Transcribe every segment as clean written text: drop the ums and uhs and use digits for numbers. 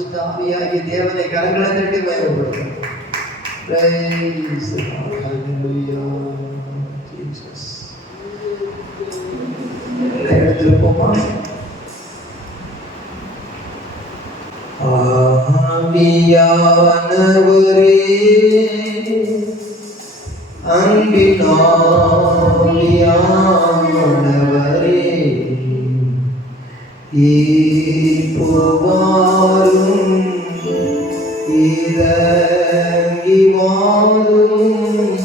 பரிசுத்த ஆவியாகிய தேவனை கரங்களை தட்டி பயன்படுத்தும். Praise the Lord. Hallelujah. Jesus. எடுத்துருப்போமா? ஆவியானவரே, அன்பின் ஆவியானவரே, இப்போவாரும் இறங்கி வாரும்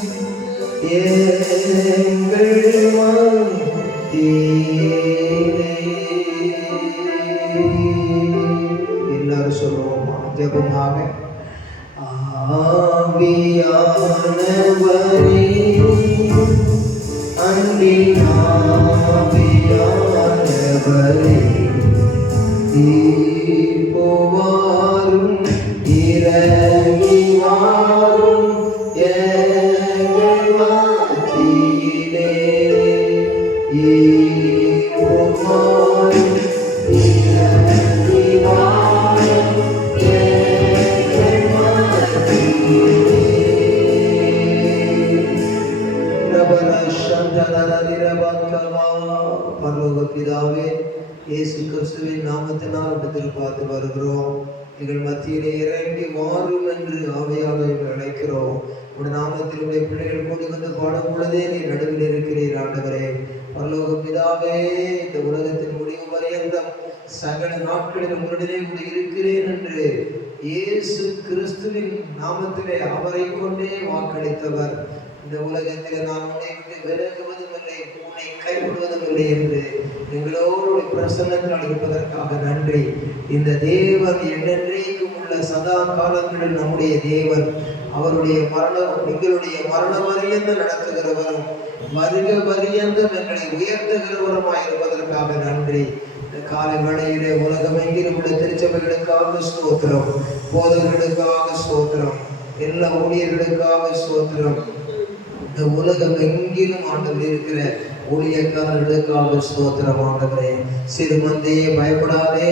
எங்கள் மத்தியிலே. எல்லாரும் சொல்லுவோமா ஜெபமாக? ஆவியானவரே, அன்பின் ஆவியானவரே, இப்போவாரும் இறங்கி வாரும் எங்கள் மத்தியிலே. இப்போவாரும் இறங்கி வாரும் எங்கள் மத்தியிலே. பரலோக பிதாவே, இயேசு கிறிஸ்துவின் நாமத்தினால் இடத்தில் பார்த்து வருகிறோம். எங்கள் மத்தியிலே இறங்கி மாறும் என்று ஆவியாக அழைக்கிறோம். உடைய நாமத்தில் உடைய பிள்ளைகள் கூடி வந்து பாடும் பொழுதே நீ நடுவில் இருக்கிறீர் ஆண்டவரே. பரலோக பிதாவே, இந்த உலகத்தின் முடிவு பரியந்தம் சகல நாட்களில் உங்களிடையே கூட இருக்கிறேன் என்று இயேசு கிறிஸ்துவின் நாமத்திலே அவரை கொண்டே வாக்களித்தவர். இந்த உலகத்தில் நான் உன்னை விட்டு விலகுவதும் இல்லை, உன்னை கைவிடுவதும் இல்லை என்று எங்களோடு பிரசன்னத்தினால் இருப்பதற்காக நன்றி. இந்த தேவன் என்றென்றைக்கும் உள்ள சதா காலங்களில் நம்முடைய தேவன். அவருடைய எங்களுடைய மரண பரியந்த நடத்துகிறவரும் வருக பரியந்தம் எங்களை உயர்த்துகிறவருமாய் இருப்பதற்காக நன்றி. இந்த காலை வேளையிலே உலகமெங்கிலும் உள்ள திருச்சபைகளுக்காக ஸ்தோத்திரம், போதகர்களுக்காக ஸ்தோத்திரம், எல்லா ஊழியர்களுக்காக ஸ்தோத்திரம். இந்த உலகம் எங்கிலும் ஆண்டவர் இருக்கிற ஊழியக்காரர்களுக்காக ஸ்தோத்திரம் ஆண்டவரே. சிறு மந்தையே பயப்படாதே,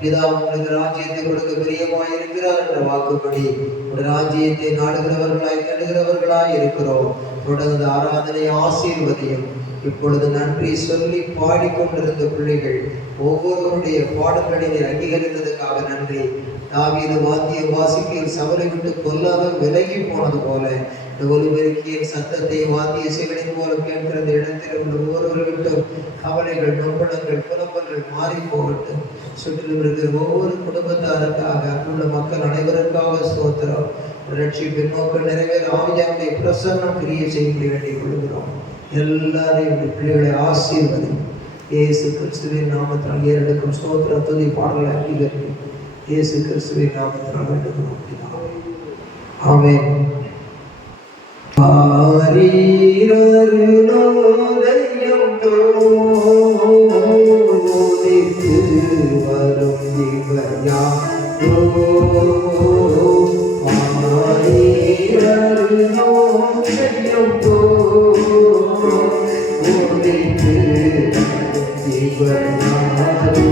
பிதா உங்களுக்கு ராஜ்யத்தை கொடுக்க பிரியமாய் இருக்கிறார் என்ற வாக்குப்படி உடைய ராஜ்யத்தை நாடுகிறவர்களாய் தடுகிறவர்களாய் இருக்கிறோம். தொடர்ந்து ஆராதனை ஆசீர்வதியும். இப்பொழுது நன்றி சொல்லி பாடிக்கொண்டிருந்த பிள்ளைகள் ஒவ்வொருவருடைய பாடல்களை அங்கீகரித்ததுக்காக நன்றி. தாவீது வாத்திய வாசிக்கையில் சவலை விட்டு கொல்லாமல் விலகி போனது போல இந்த ஒலிபெருக்கியின் சத்தத்தை வாத்திய இசைகளின் மூலம் கேட்கிற இடத்தில் உள்ள ஒவ்வொருவர்கிட்டும் கவலைகள், நொம்பலங்கள், புலம்பல்கள் மாறி போகட்டும். சுற்றிலும் இருக்கிற ஒவ்வொரு குடும்பத்தாருக்காக, அங்குள்ள மக்கள் அனைவருக்காக ஸ்தோத்திரம். ரட்சிப்பின் நோக்கம் நிறைவேற ஆவியானுடைய பிரசன்னம் கிரியை செய்ய வேண்டிக் கொள்கிறோம். எல்லாரையும் பிள்ளைகளை ஆசீர்வதி. இயேசு கிறிஸ்துவின் நாமத்தினால் ஏறெடுக்கும் ஸ்தோத்திர துதி பாடலை அங்கீகரிக்கும். இயேசு கிறிஸ்துவின் நாமத்தினால் வேண்டுகிறோம். ஆமென். ஆரீரருணோதயம் தோதித்து வரும் திவ்யாதோ. ஆரீரருணோதயம் தோதித்து திவ்யாதோ.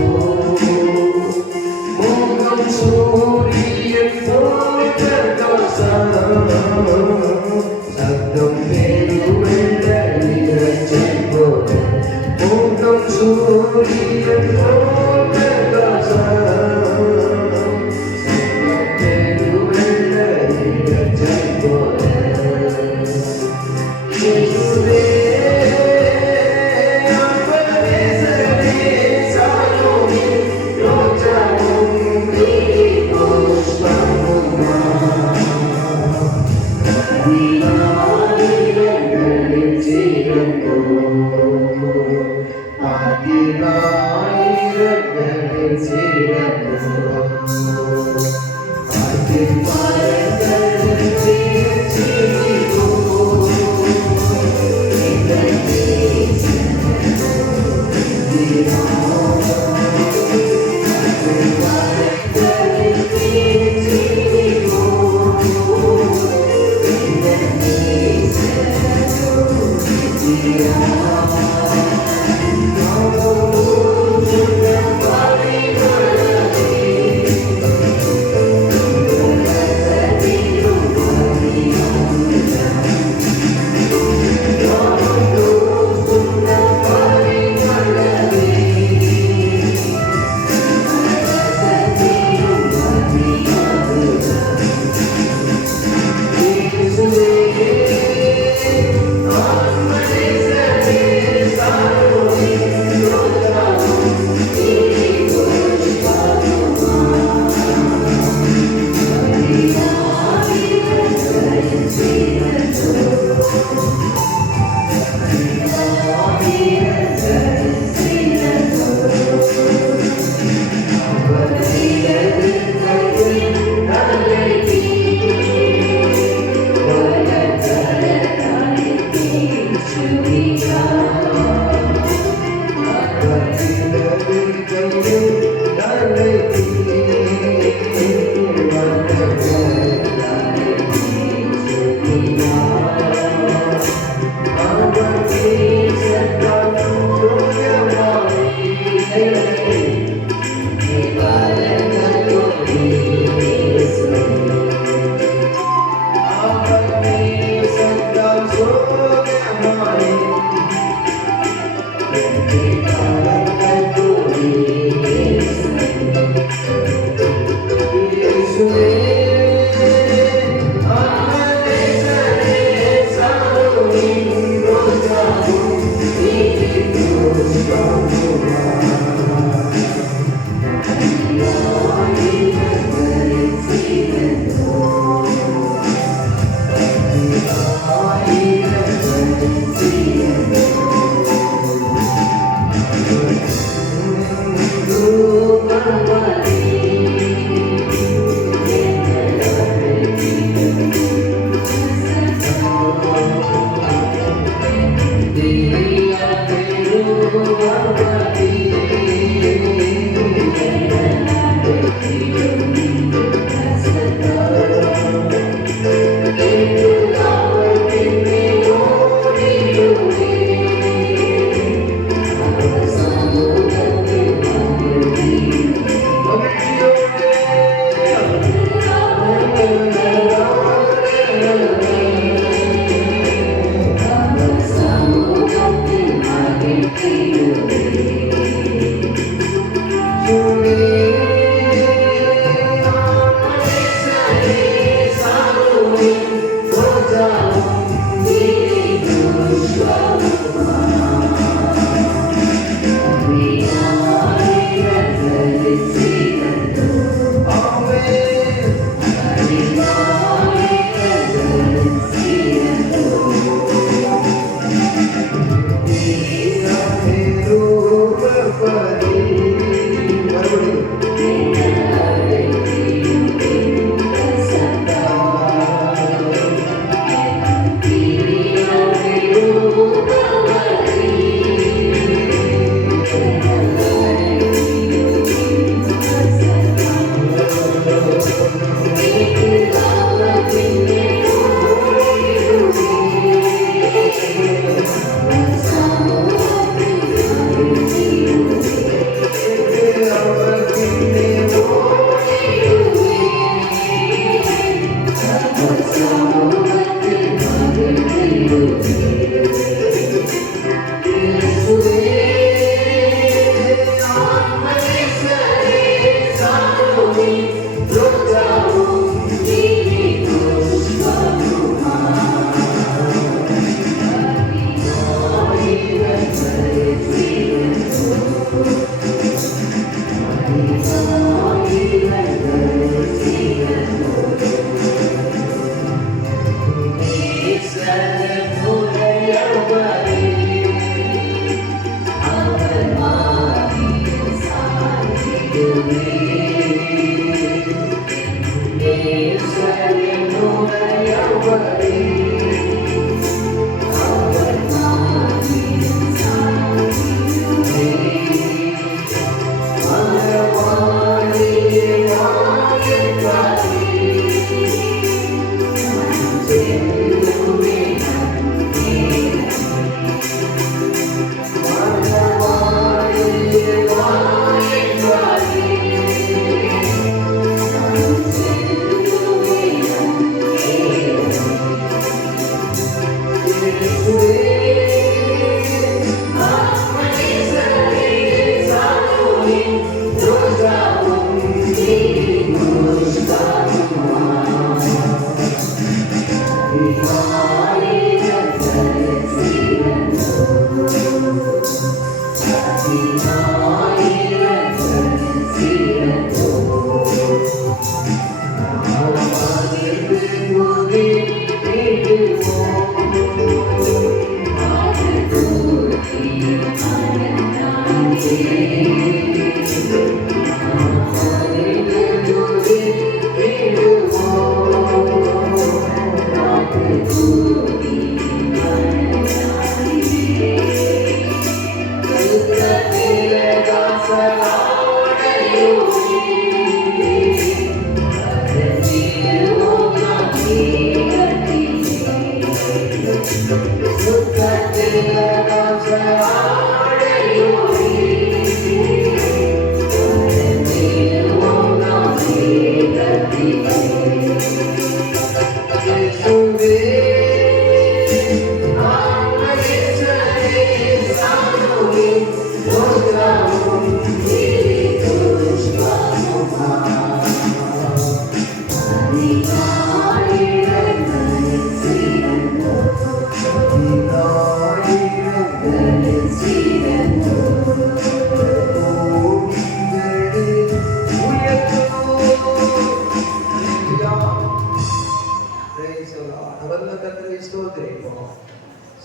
மோகம் சூரியன் போல் பிரகாசம், சத்தம் பெருவெள்ள இரைச்சல் போல. மோகம் சூரியன் போல் பிரகாசம், சத்தம் பெருவெள்ள இரைச்சல் போல.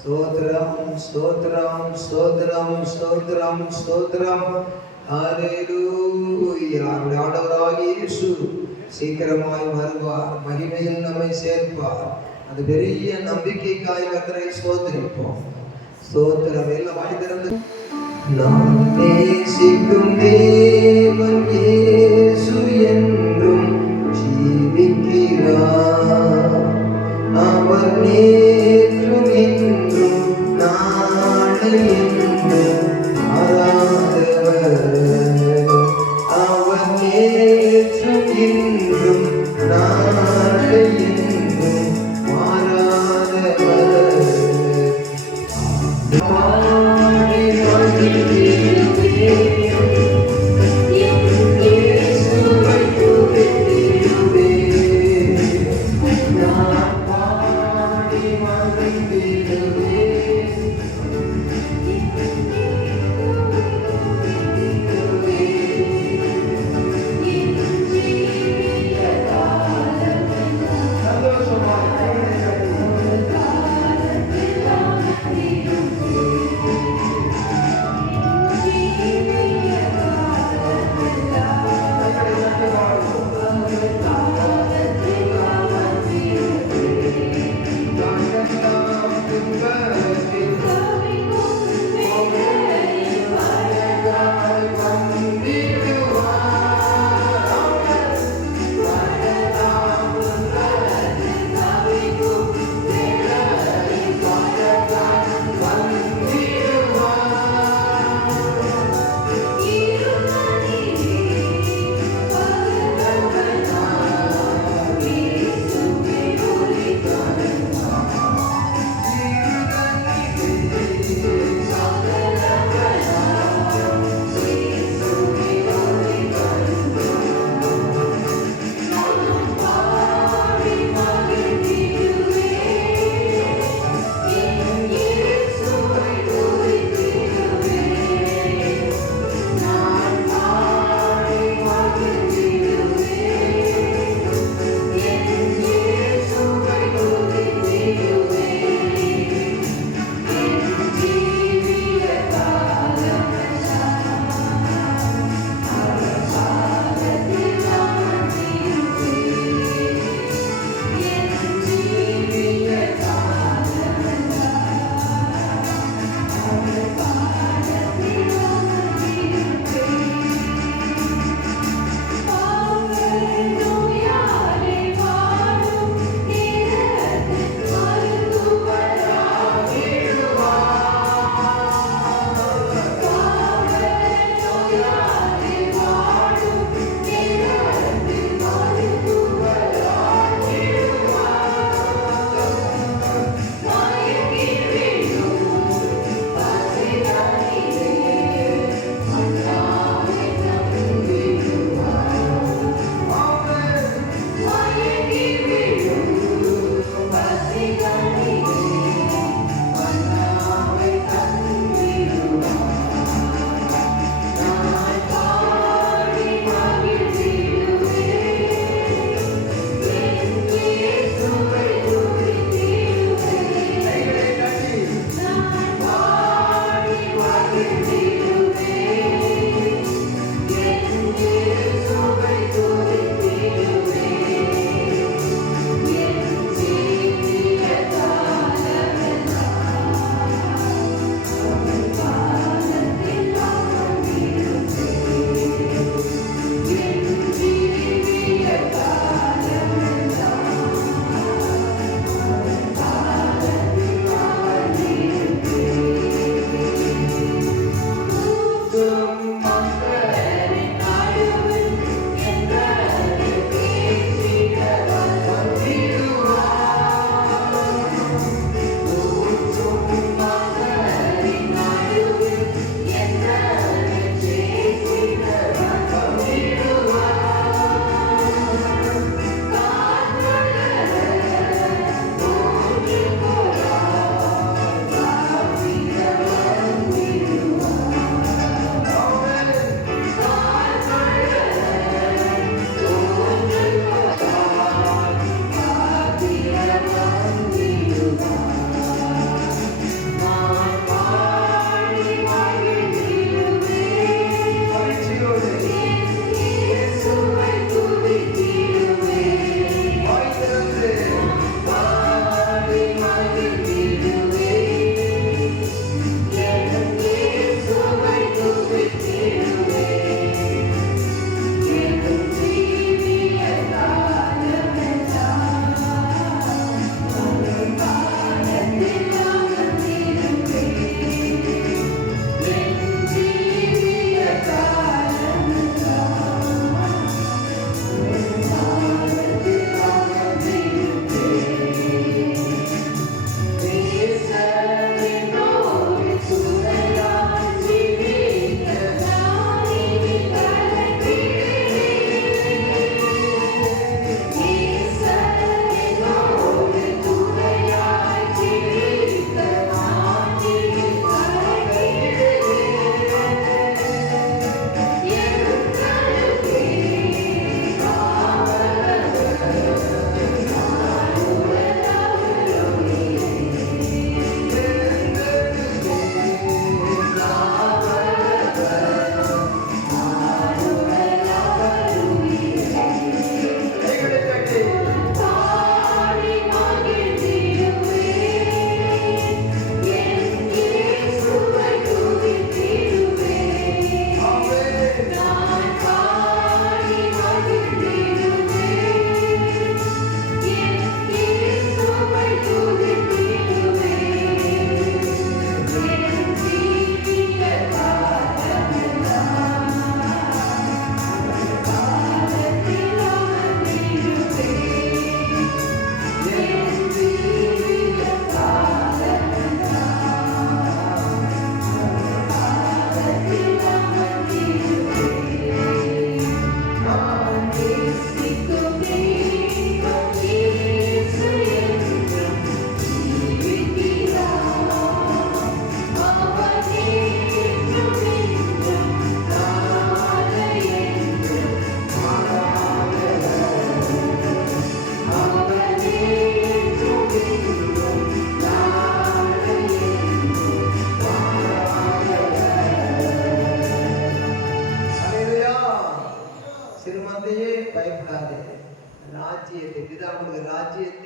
ஸ்தோத்திரம் ஸ்தோத்திரம் ஸ்தோத்திரம் ஸ்தோத்திரம் ஸ்தோத்திரம். ஹல்லேலூயா. ஆண்டவராகிய இயேசு சீக்கிரமாய் வருவார், மகிமையில் நம்மை சேர்ப்பார். அது பெரிய நம்பிக்கைக்காய் கர்த்தரை ஸ்தோத்திரிப்போம். ஸ்தோத்திரம். எல்லாம் வாய் திறந்து நான் நேசிக்கும் தேவன் இயேசு என்றும் ஜீவிக்கிறார். அவர் நேற்றும் இன்றும் நாளை என்றும் மாறாதவர். அவர் நேற்றும் இன்றும் நாளை என்றும் மாறாதவர்.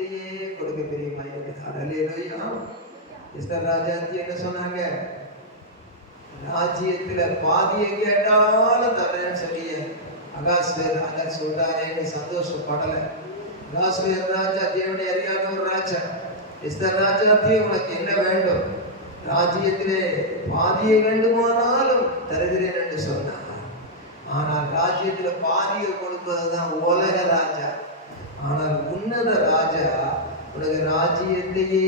ராஜ்யத்தையே கொடுக்க பிரியமாய் இருக்கிறார். அல்லேலூயா. எஸ்தர் ராஜாத்தி என்ன சொன்னாங்க? ராஜ்யத்துல பாதியை கேட்டாலும் தரேன்னு சொல்லிய அகாஸ்வேர் ராஜா சொல்றாரேன்னு சந்தோஷப்படல. அகாஸ்வேர் ராஜா தேவனை அறியாத ஒரு ராஜா. எஸ்தர் ராஜாத்தி உனக்கு என்ன வேண்டும்? ராஜ்யத்திலே பாதியை வேண்டுமானாலும் தருகிறேன் என்று சொன்னார். ஆனால் ராஜ்யத்துல பாதியை கொடுப்பதுதான் உலக ராஜா. ஆனால் உன்னத ராஜா உனக்கு ராஜ்யத்தையே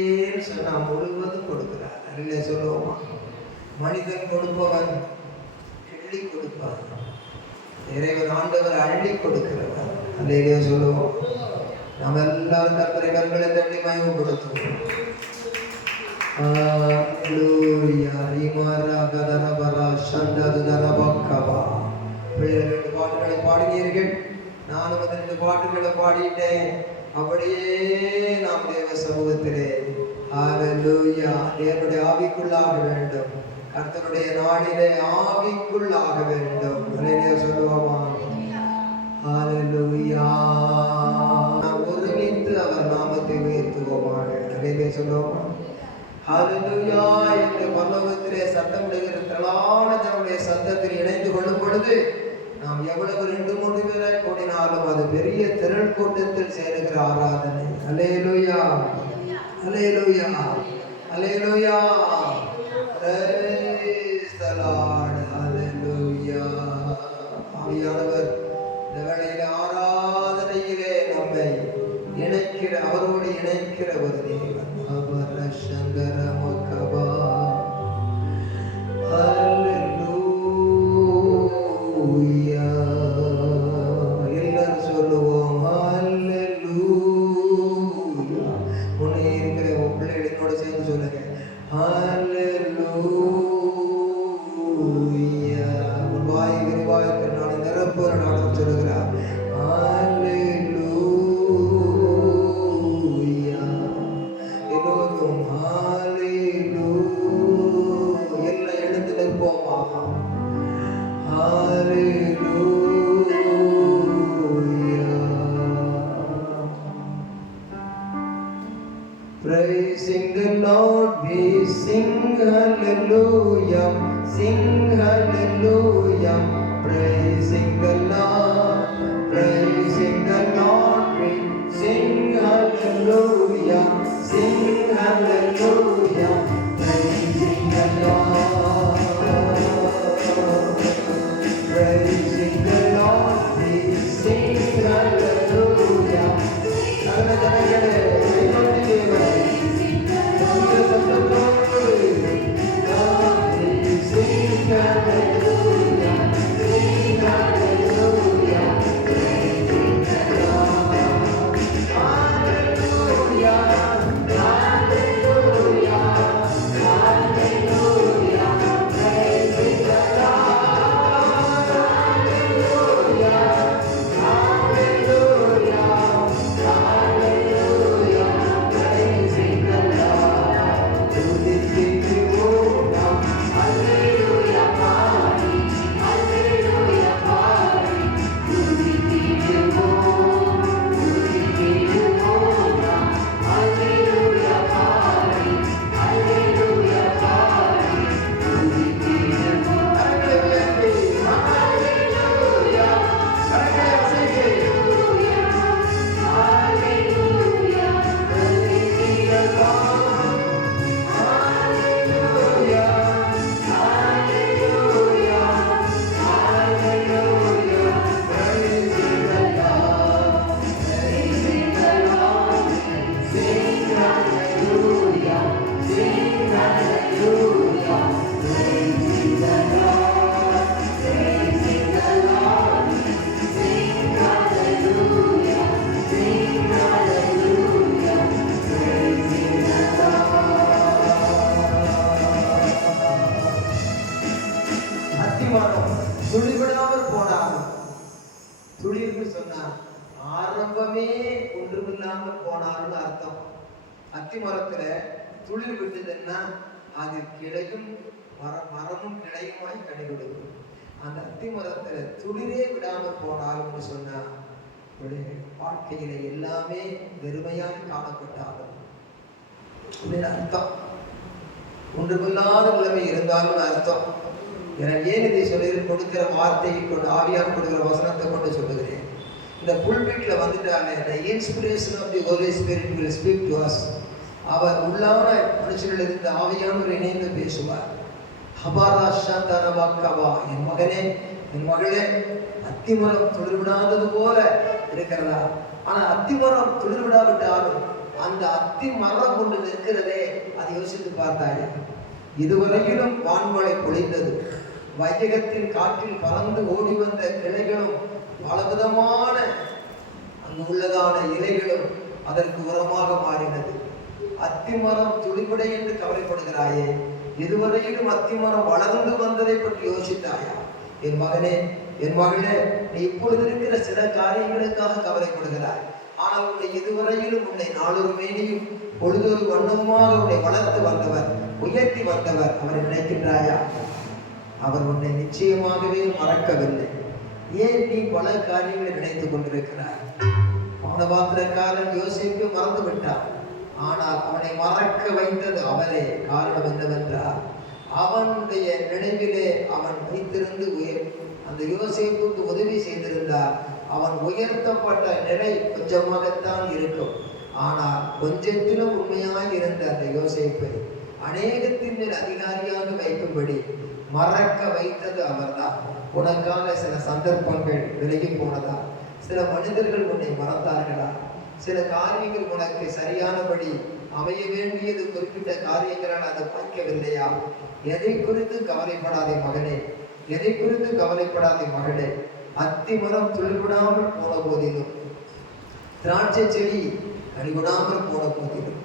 சொன்னா முழுவதும் கொடுக்கிறார். அல்ல சொல்லுவோமா? மனிதன் கொடுப்பவன் கிள்ளி கொடுப்பான், இறைவன் ஆண்டவர் அள்ளி கொடுக்கிறவர். அல்லையே சொல்லுவோம். நாம் எல்லாரும் கர்த்தரை கரங்களை தட்டி மகிமைப்படுத்துவோம். பாட்டுகளை பாடினீர்கள், நானும் 2 பாட்டுகளை பாடிட்டேன். அப்படியே நாம் தேவ சமூகத்திலே தேவனுடைய ஆவிக்குள்ளாக வேண்டும். கர்த்தருடைய நாளிலே ஆவிக்குள்ளாக வேண்டும். சொல்லுவோமா? ஒருமித்து அவர் நாமத்தை உயர்த்துவோமாக. சொல்லுவோமா? ஹல்லேலூயா என்று பரலோகத்திலே சத்தமிடுகிற திரளான ஜனங்களுடைய சத்தத்தில் இணைந்து கொள்ளும் பொழுது நாம் எவ்வளவு 2-3 பேராய் கூடினாலும் அது பெரிய திரள் கூட்டத்தில் சேருகிற ஆராதனை. அல்லேலூயா, அல்லேலூயா, அல்லேலூயா. Praise the lord. அல்லேலூயா. ஆவியானவர் இந்த வேளையிலே ஆராதனையிலே நம்மை இணைக்கிற, அவரோடு இணைக்கிற ஒரு தேவன். அவர் சங்கர மக்கபா. அல்லேலூயா. எல்லாரும் சொல்லுவோம் அல்லேலூயா. உன்னை இருக்கிற உன் பிள்ளைகள் என்னோட சேர்ந்து சொல்லுங்க அல்லேலூயா. உன் வாய் விரிவாய் நாளை நிரப்பு நாளும் சொல்லுகிறார் அல்லேலூயா. எல்லோரும் அல்லேலூயா. எல்லா எழுந்து நிற்போமா? Praising the Lord, we sing hallelujah, sing hallelujah. Praising the Lord, praising the Lord, we sing hallelujah, sing hallelujah. Praising the Lord, praising the Lord, we sing hallelujah. துளிவிடாமல் போனாலும், துளிர்னு சொன்னா ஆரம்பமே ஒன்றுமில்லாமல் போனாலும் அர்த்தம். அத்தி மரத்துல துளிர் விட்டதுன்னா அது கிளையும் மரமும் கிளையுமாய் கனி கொடுக்கும். அந்த அத்தி மரத்துல துளிரே விடாமல் போனாலும் சொன்னா வாழ்க்கையில எல்லாமே வெறுமையாய் காணப்பட்டாலும் அர்த்தம் ஒன்றுமில்லாத நிலைமை இருந்தாலும் அர்த்தம். எனக்கு ஏன் இதை சொல்லி கொடுக்கிற வார்த்தையை கொண்டு ஆவியார் கொடுக்கிற வசனத்தை கொண்டு சொல்லுகிறேன். இந்த புல்பிட்ல வந்துட்டாலே the inspiration of the Holy Spirit will speak to us. அவர் உள்ளான மனுஷர்கள் இந்த ஆவியானவர் இணைந்து பேசுவார். ஹபாராஷாந்தரவாக்கவா, என் மகனே என் மகளே, அத்திமரம் துளிர்விடாதது போல இருக்கிறதா? ஆனா அத்திமரம் துளிர்விடாவிட்டாலும் அந்த அத்தி மரம் கொண்டு நிற்கிறதே, அதை யோசித்து பார்த்தாயா? இதுவரையிலும் வான்மழை பொழிந்தது, வையகத்தின் காற்றில் பறந்து ஓடி வந்த கிளைகளும் பலவிதமான அங்கு உள்ளதான இலைகளும் அதற்கு உரமாக மாறினது. அத்திமரம் துளிபடை என்று கவலைப்படுகிறாயே, இதுவரையிலும் அத்திமரம் வளர்ந்து வந்ததை பற்றி யோசித்தாயா? என் மகனே என் மகளே, நீ இப்பொழுது இருக்கிற சில காரியங்களுக்காக கவலைப்படுகிறாய். ஆனால் உன்னை இதுவரையிலும் உன்னை நாளொரு மேனியும் பொழுதொரு வண்ணமுமாக உன்னை வளர்த்து வந்தவர், உயர்த்தி வந்தவர், அவரை நினைக்கின்றாயா? அவர் உன்னை நிச்சயமாகவே மறக்கவில்லை. ஏன் நீ பல காரியங்களை நினைத்துக் கொண்டிருக்கிறாய்? பானபாத்திரக்காரன் யோசேப்பு மறந்து விட்டான். ஆனால் அவனை மறக்க வைத்தது அவரே. காரணம் என்னவென்றால், அவனுடைய நினைவிலே அவன் வைத்திருந்து அந்த யோசேப்புக்கு உதவி செய்திருந்தார். அவன் உயர்த்தப்பட்ட நிலை கொஞ்சமாகத்தான் இருக்கும். ஆனால் கொஞ்சத்திலும் உண்மையாக இருந்த அந்த யோசேப்பை அநேகத்தின் மேல் அதிகாரியாக வைக்கும்படி மறக்க வைத்தது அவர்தான். உனக்காக சில சந்தர்ப்பங்கள் விலகி போனதா? சில மனிதர்கள் உன்னை மறந்தார்களா? சில காரியங்கள் உனக்கு சரியானபடி அமைய வேண்டியது குறிப்பிட்ட காரியங்களால் அது வாய்க்கவில்லையா? எதை குறித்து கவலைப்படாதே மகனே, எதை குறித்து கவலைப்படாதே மகளே. அத்திமரம் துளிர்விடாமல் போன போதிலும், திராட்சை செடி கனிவிடாமல் போன போதிலும்,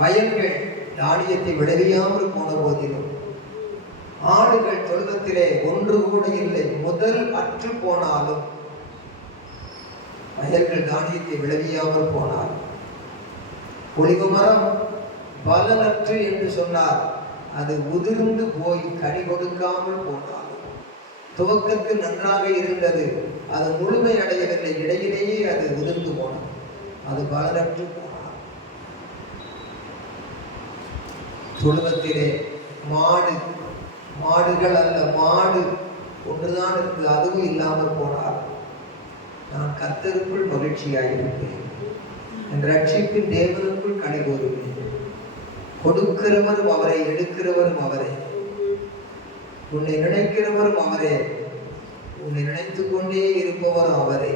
வயல்கள் தானியத்தை விளைவியாமல் போன போதிலும், ஆடுகள் தொழுவத்திலே ஒன்று கூட இல்லை முதல் அற்று போனாலும், வயல்கள் தானியத்தை விளைவியாமல் போனார், ஒலிவ மரம் பலனற்று என்று சொன்னார், அது உதிர்ந்து போய் கனி கொடுக்காமல் போனார். துவக்கத்தில் நன்றாக இருந்தது, அது முழுமை அடையவில்லை, இடையிலேயே அது உதிர்ந்து போனது, அது பலனற்று போனார். தொழுவத்திலே மாடுகள் அல்ல, மாடு ஒன்றுதான் இருக்குது, அதுவும் இல்லாமல் போனார். நான் கர்த்தருக்குள் மகிழ்ச்சியாயிருப்பேன், என் ரட்சிப்பின் தேவனுக்குள் களி கூறுவேன். கொடுக்கிறவரும் அவரை, எடுக்கிறவரும் அவரே, உன்னை நினைக்கிறவரும் அவரே, உன்னை நினைத்து கொண்டே இருப்பவரும் அவரே.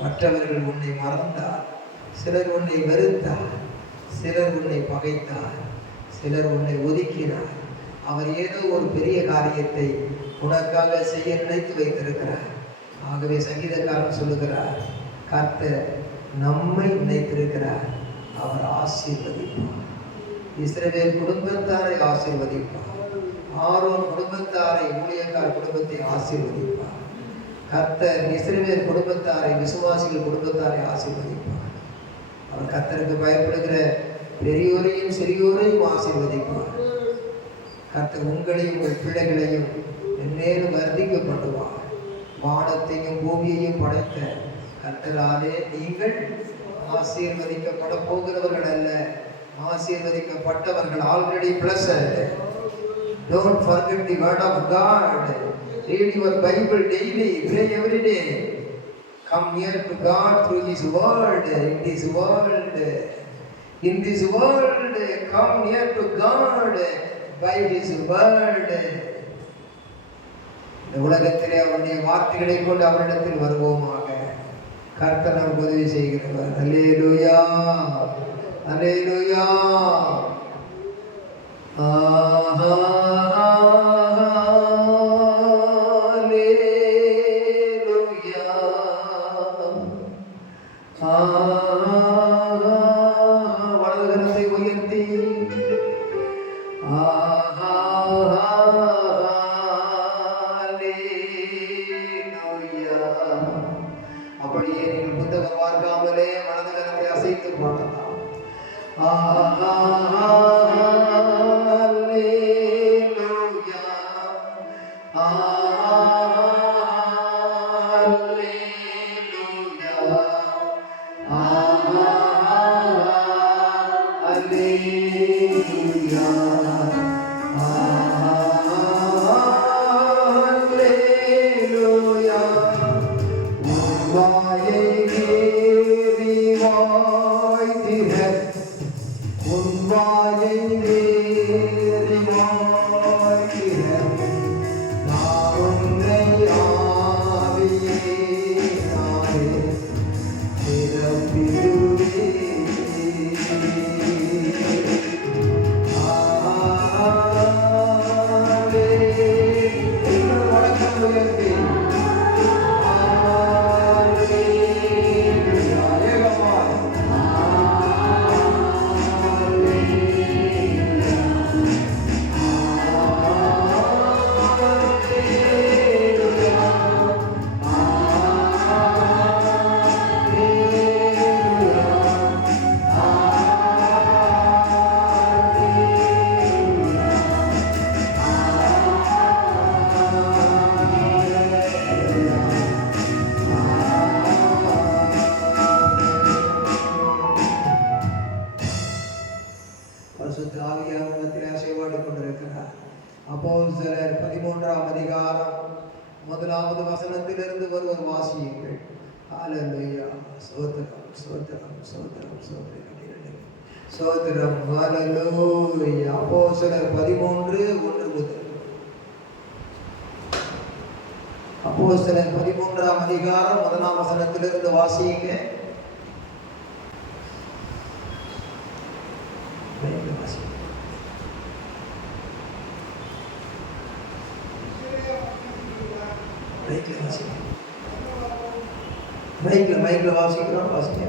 மற்றவர்கள் உன்னை மறந்தார், சிலர் உன்னை வெறுத்தார், சிலர் உன்னை பகைத்தார், சிலர் உன்னை ஒதுக்கினார். அவர் ஏதோ ஒரு பெரிய காரியத்தை உனக்காக செய்ய நினைத்து வைத்திருக்கிறார். ஆகவே சங்கீதக்காரன் சொல்லுகிறார், கர்த்தர் நம்மை நினைத்திருக்கிறார், அவர் ஆசீர்வதிப்பார். இஸ்ரவேல் குடும்பத்தாரை ஆசீர்வதிப்பார், ஆரோன் குடும்பத்தாரை, ஊழியக்கார் குடும்பத்தை ஆசீர்வதிப்பார். கர்த்தர் இஸ்ரவேல் குடும்பத்தாரை, விசுவாசிகள் குடும்பத்தாரை ஆசீர்வதிப்பார். அவர் கர்த்தருக்கு பயப்படுகிற பெரியோரையும் சிறியோரையும் ஆசீர்வதிப்பார். கர்த்தர் உங்களையும் உங்கள் பிள்ளைகளையும் மென்மேலும் வர்த்திக்க பண்ணுவார். வானத்தையும் பூமியையும் படைத்த கர்த்தராலே நீங்கள் ஆசீர்வதிக்கப்பட போகிறவர்கள் அல்ல, ஆசீர்வதிக்கப்பட்டவர்கள். Already blessed. Don't forget the word of God. Read your Bible daily, pray every day. Come near to God through His word. In this world, come near to God by His word. இந்த உலகத்திலே அவருடைய வார்த்தைகளை கொண்டு அவரிடத்தில் வருவோமாக. கர்த்தர் நமக்கு உதவி செய்கிறவர். அல்லேலூயா, அல்லேலூயா. வலதுகரத்தை உயர்த்தி அப்படியே நீங்கள் புத்தகம் பார்க்காமலே வலதுகரத்தை அசைத்து பாடலாம். Hallelujah. உன் வாயை வேறி வாழ்கிற நான் உன்னை ஆவியே நானே நிரம்பிடுவே. பரிசுத்த ஆவியானவரிடத்திலே அசைவாடி கொண்டிருக்கிறார். அப்போஸ்தலர் 13ஆம் அதிகாரம் 1வது வசனத்திலிருந்து ஒருவர் வாசியுங்கள். ஹல்லேலூயா. ஸ்தோத்திரம் ஸ்தோத்திரம் ஸ்தோத்திரம் ஸ்தோத்திரம் ஸ்தோத்திரம். ஹல்லேலூயா. அப்போஸ்தலர் 13:1 முதல். அப்போஸ்தலர் 13ஆம் அதிகாரம் 1ஆம் வசனத்திலிருந்து வாசியுங்க. மைக்ல வாசிக்கிறோம். வாசிக்க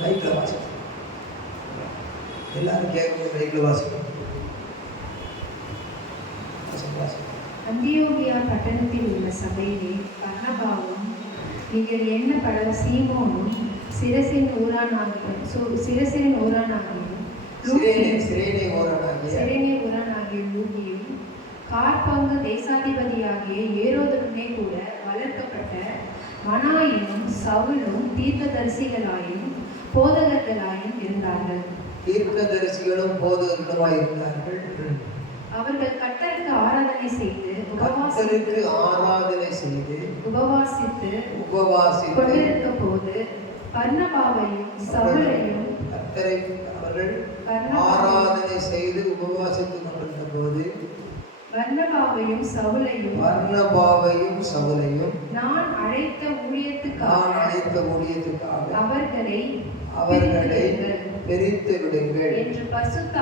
மைக்ல வாசிக்கிறோம். எல்லாரும் கேட்கணும். மைக்ல வாசிக்கிறோம். அந்தியோகியா பட்டணத்தில் உள்ள சபையிலே பர்னபாவும் நீங்கள் எண்ணப்பட சீமோனும் சிரசின் ஊரானாகிய லூகியும் காற்பங்கு தேசாதிபதியாகிய ஏரோதுடனே கூட வளர்க்கப்பட்ட மனாயினும் சவுலும் தீர்க்கதரிசிகளாயும் போதகர்களாயும் இருந்தார்கள். தீர்க்கதரிசிகளும் போதகர்களுமாய் இருந்தார்கள். அவர்கள் கர்த்தருக்கு ஆராதனை செய்து உபவாசித்து கொண்டிருந்த போது பர்னபாவையும் சவுலையும் அவர்கள் ஆராதனை செய்து உபவாசித்துக் கொண்டிருந்த போது பர்னபாவையும் சவுலையும் நான் அழைத்த ஊழியத்துக்காக அவர்களை பிரித்து விடுங்கள் என்று பரிசுத்த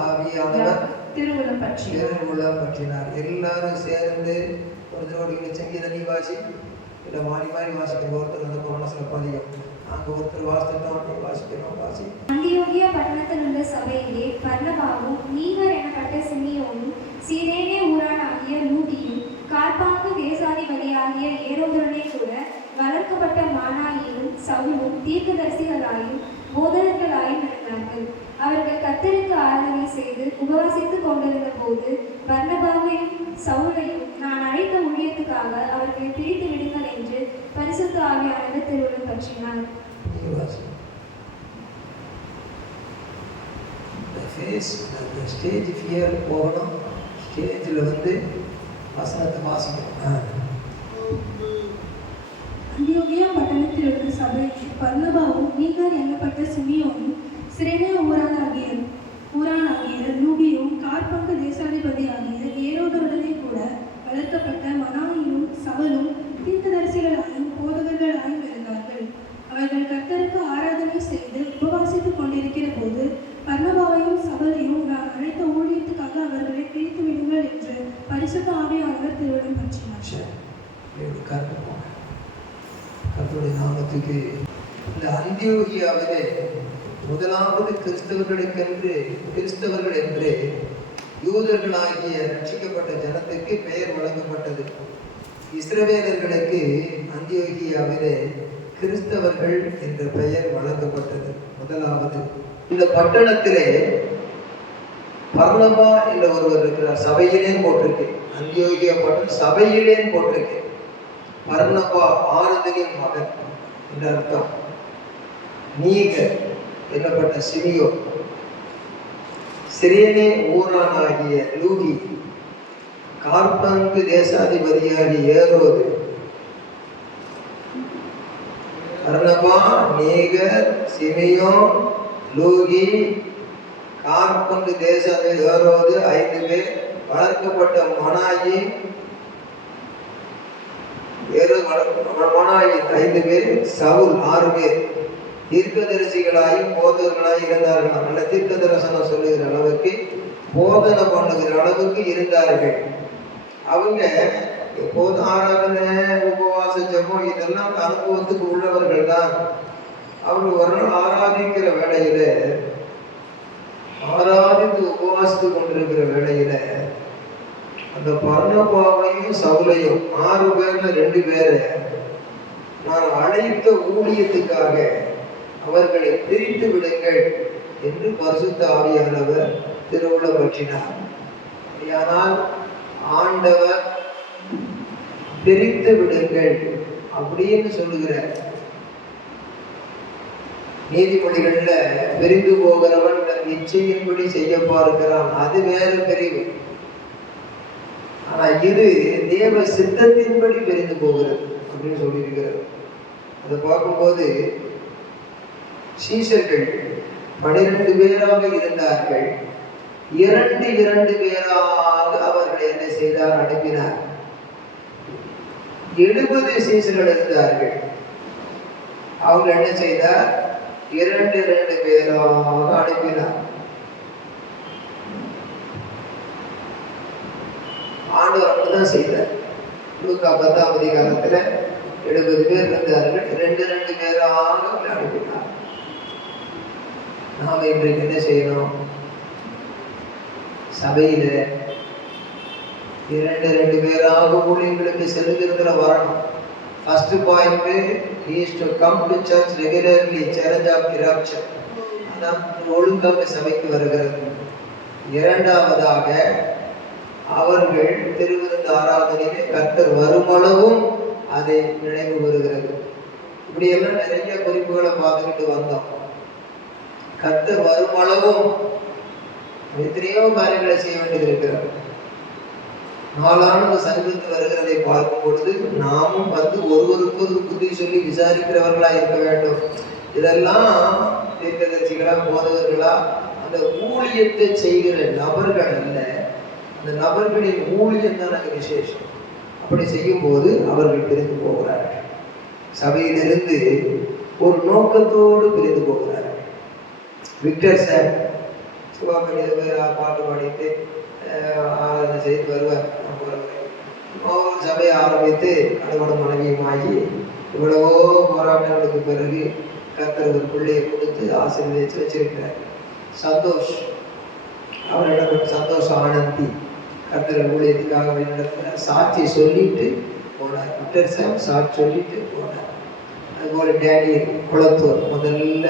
ஆவியானவர் திருவுளம் பற்றினார். எல்லாரும் சேர்ந்து ஒருத்தரோடு சங்கீதனி வாசி இல்லை மாறி மாறி வாசிக்கிற ஒருத்தர் வந்து மனசுல பதியும். அங்கே ஒருத்தர் வாசித்தோம் வாசிக்கிறோம். வாசி. அந்தியோகியா பட்டணத்தில் உள்ள சபையிலே பர்னபாவும் நீகர் எனப்பட்ட சிமியோனும் சிரேனே ஊரானாகிய லூகியும் காற்பங்கு தேசாதிபதியாகிய ஏரோதுடனே கூட வளர்க்கப்பட்ட மானாயினும் சவுலும் தீர்க்கதரிசிகளாயும் போதகர்களாயும் இருந்தார்கள். அவர்கள் கர்த்தருக்கு ஆராதனை செய்து உபவாசித்துக் கொண்டிருந்த போது பர்னபாவையும் சவுலையும் நான் அழைத்த ஊழியத்துக்காக அவர்களை பிரித்து விடுங்கள் என்று பரிசுத்த ஆவியானவர் திருவுளம் பற்றினார். ஸ்டேஜ் ஃபியர் போகணும். ஸ்டேஜில் வந்து வசனத்தை வாசிக்கணும். அந்தியோகியா பட்டணத்தில் உள்ள சபையில் பர்னபாவும் நீகர் எண்ணப்பட்ட சிமியோனும் சிரேனே ஊரானாகிய லூகியும் காற்பங்கு தேசாதிபதியாகிய ஏரோதுடனே கூட வளர்க்கப்பட்ட மனாயினும் சவுலும் தீர்க்கதரிசிகளாயும் போதகர்களாயும் இருந்தார்கள். அவர்கள் கர்த்தருக்கு ஆராதனை செய்து உபவாசித்துக் கொண்டிருக்கிற போது பர்னபாவையும் சவுலையும் நான் அழைத்த ஊழியத்துக்காக அவர்களை பிரித்து விடுங்கள் என்று பரிசுத்த ஆவியானவர் திருவுளம் பற்றினார். கர்த்தருடைய நாமத்துக்கு. இந்த அந்தியோகியாவிலே முதலாவது கிறிஸ்தவர்கள் என்று யூதர்களாகிய ரட்சிக்கப்பட்ட ஜனத்திற்கு பெயர் வழங்கப்பட்டது. இஸ்ரவேலர்களுக்கு அந்தியோகியாவிலே கிறிஸ்தவர்கள் என்ற பெயர் வழங்கப்பட்டது. முதலாவது இந்த பட்டணத்திலே பர்னபா என்ற ஒருவர் இருக்கிறார். சபையிலே போட்டிருக்கு. அந்தியோகியா பட்டணம் சபையிலே போட்டிருக்கு. பர்னபா ஆறுதலின் மகன் என்ற அர்த்தம். நீகர் என்னப்பட்ட சிமியோ, சிரேனே ஊரானாகிய லூகி, காற்பங்கு தேசாதிபதியாகிய ஏரோது, பர்னபா, நீகர், சிமியோன், லூகி, காற்பங்கு தேசத்தில் ஏரோது 5 பேர், வளர்க்கப்பட்ட மனாயி 5 பேர், சவுல் 6 பேர். தீர்க்கதரிசிகளாயும் போதகர்களாயும் இருந்தார்கள். நல்ல தீர்க்க தரிசனம் சொல்லுகிற அளவுக்கு, போதனை பண்ணுகிற அளவுக்கு இருந்தார்கள். அவங்க எப்போது ஆராதனை, உபவாச ஜெபம் இதெல்லாம் அனுபவத்துக்கு உள்ளவர்கள் தான். அவங்க ஒரு நாள் ஆராதிக்கிற வேளையில, ஆராதித்து உபவாசித்து கொண்டிருக்கிற வேளையில, அந்த பர்னபாவையும் சவுலையும் 6 பேர்ல 2 பேரை நான் அழைத்த ஊழியத்துக்காக அவர்களை பிரித்து விடுங்கள் என்று பரிசுத்த ஆவியானவர் திருவுளம் பற்றினார். ஆனால் ஆண்டவர் பிரித்து விடுங்கள் அப்படின்னு சொல்லுகிறார். நீதிமொழிகள்ல பிரிந்து போகிறவன் தன் இச்சையின்படி செய்ய பார்க்கிறான், அது வேற பிரிவு. ஆனா இது தேவ சித்தத்தின்படி பிரிந்து போகிறது அப்படின்னு சொல்லியிருக்கிறது. அதை பார்க்கும்போது சீஷர்கள் 12 பேராக இருந்தார்கள். 2 பேராக அவர்கள் என்ன செய்தார்? அனுப்பினார். 70 சீஷர்கள் இருந்தார்கள். அவங்க என்ன செய்தார்? 2 பேராக அனுப்பினார். ஆண்டவர் அப்படிதான் செய்தார். லூக்கா 10ஆம் அதிகாரத்துல 70 பேர் இருந்தார்கள். 2 பேராக அனுப்பினார். நாம இன்றைக்கு என்ன செய்யணும்? சபையில 2 பேராக ஊழியர்களுக்கு செல்லுகிறதுல வரணும். First point, he is to come to church regularly, challenge of the rapture. அதான் ஒழுங்காக சபைக்கு வருகிறது. 2வதாக அவர்கள் திருவிருந்து ஆராதனையிலே கர்த்தர் வருமளவும் அதை நினைவு வருகிறது. இப்படியெல்லாம் நிறைய குறிப்புகளை பார்த்துக்கிட்டு வந்தோம். கர்த்தர் வருமளவும் எத்தனையோ காரியங்களை செய்ய வேண்டியது இருக்கிறது. நாளானது சங்கத்து வருகிறதை பார்க்கும் பொழுது நாமும் வந்து ஒருவருக்கு ஒரு புத்தி சொல்லி விசாரிக்கிறவர்களா இருக்க வேண்டும். இதெல்லாம் தீர்க்கதரிசிகளா, போதகர்களா, அந்த ஊழியத்தை செய்கிற நபர்கள் அல்ல, அந்த நபர்களின் ஊழியம் தான் எனக்கு விசேஷம். அப்படி செய்யும் போது அவர்கள் பிரிந்து போகிறார்கள். சபையிலிருந்து ஒரு நோக்கத்தோடு பிரிந்து போகிறார்கள். விக்டர் சார் சிவாபணியில் பாட்டு பாடிட்டு ஆராதனை செய்து வருவார். சபையை ஆரம்பித்து கணவன மனைவியுமாகி இவ்வளவோ போராட்டங்களுக்கு பிறகு கர்த்தர் ஒரு பிள்ளையை கொடுத்து ஆசீர்வதித்து வச்சிருக்கிறார். சந்தோஷ், அவரிடம் சந்தோஷ் ஆனந்தி கர்த்தர் ஊழியத்துக்காக வழிநடத்தினார். சாட்சி சொல்லிட்டு போனார். விக்டர் சார் சாட்சி சொல்லிட்டு போனார். அதுபோல டேடி குளத்தூர் முதல்ல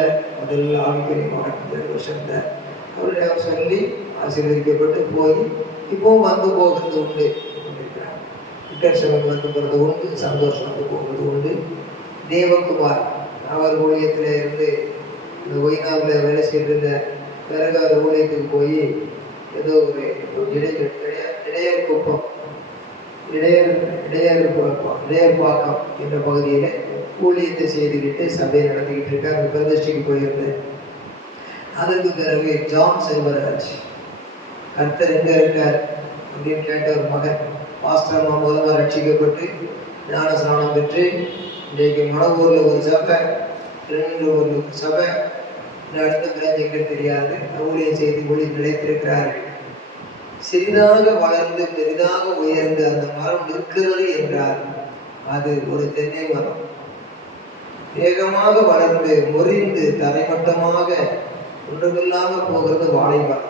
ஆவிக்குரிய மாவட்டத்தில் வருஷம் அவர் சொல்லி ஆசீர்வதிக்கப்பட்டு போய் இப்போவும் வந்து போகிறது உண்டு. விக்டர் சிவன் வந்து போகிறது உண்டு. சந்தோஷம் வந்து போகிறது உண்டு. தேவகுமார் அவர் ஊழியத்தில் இருந்து இந்த ஒய்னாவில் வேலை செய்திருந்த பிறகு அவர் ஊழியத்துக்கு போய் ஏதோ ஒரு இடையர்குப்பம் இடையர்பாக்கம் என்ற பகுதியில் ஊழியத்தை செய்துக்கிட்டு சபையை நடத்திக்கிட்டு இருக்கார். பிரதிஷ்டைக்கு போயிருந்தேன். அதற்கு பிறகு ஜான் செல்வராஜ் கர்த்தர் எங்க இருக்கார் அப்படின்னு கேட்ட ஒரு மகன் பாஸ்டர் மூலமாக ரட்சிக்கப்பட்டு ஞான ஸ்நானம் பெற்று இன்றைக்கு மணவூரில் ஒரு சபை, 2 ஒரு சபை, அடுத்த பிரான்ச் எங்கே தெரியாது, ஊழியம் செய்து ஊழியம் நிலைத்திருக்கிறார்கள். சிறிதாக வளர்ந்து பெரிதாக உயர்ந்து அந்த மரம் நிற்கிறது என்றால் அது ஒரு தென்னை மரம். வேகமாக வளர்ந்து முறிந்து தரைமட்டமாக ஒன்றுமில்லாமல் போகிறது வாழை மரம்.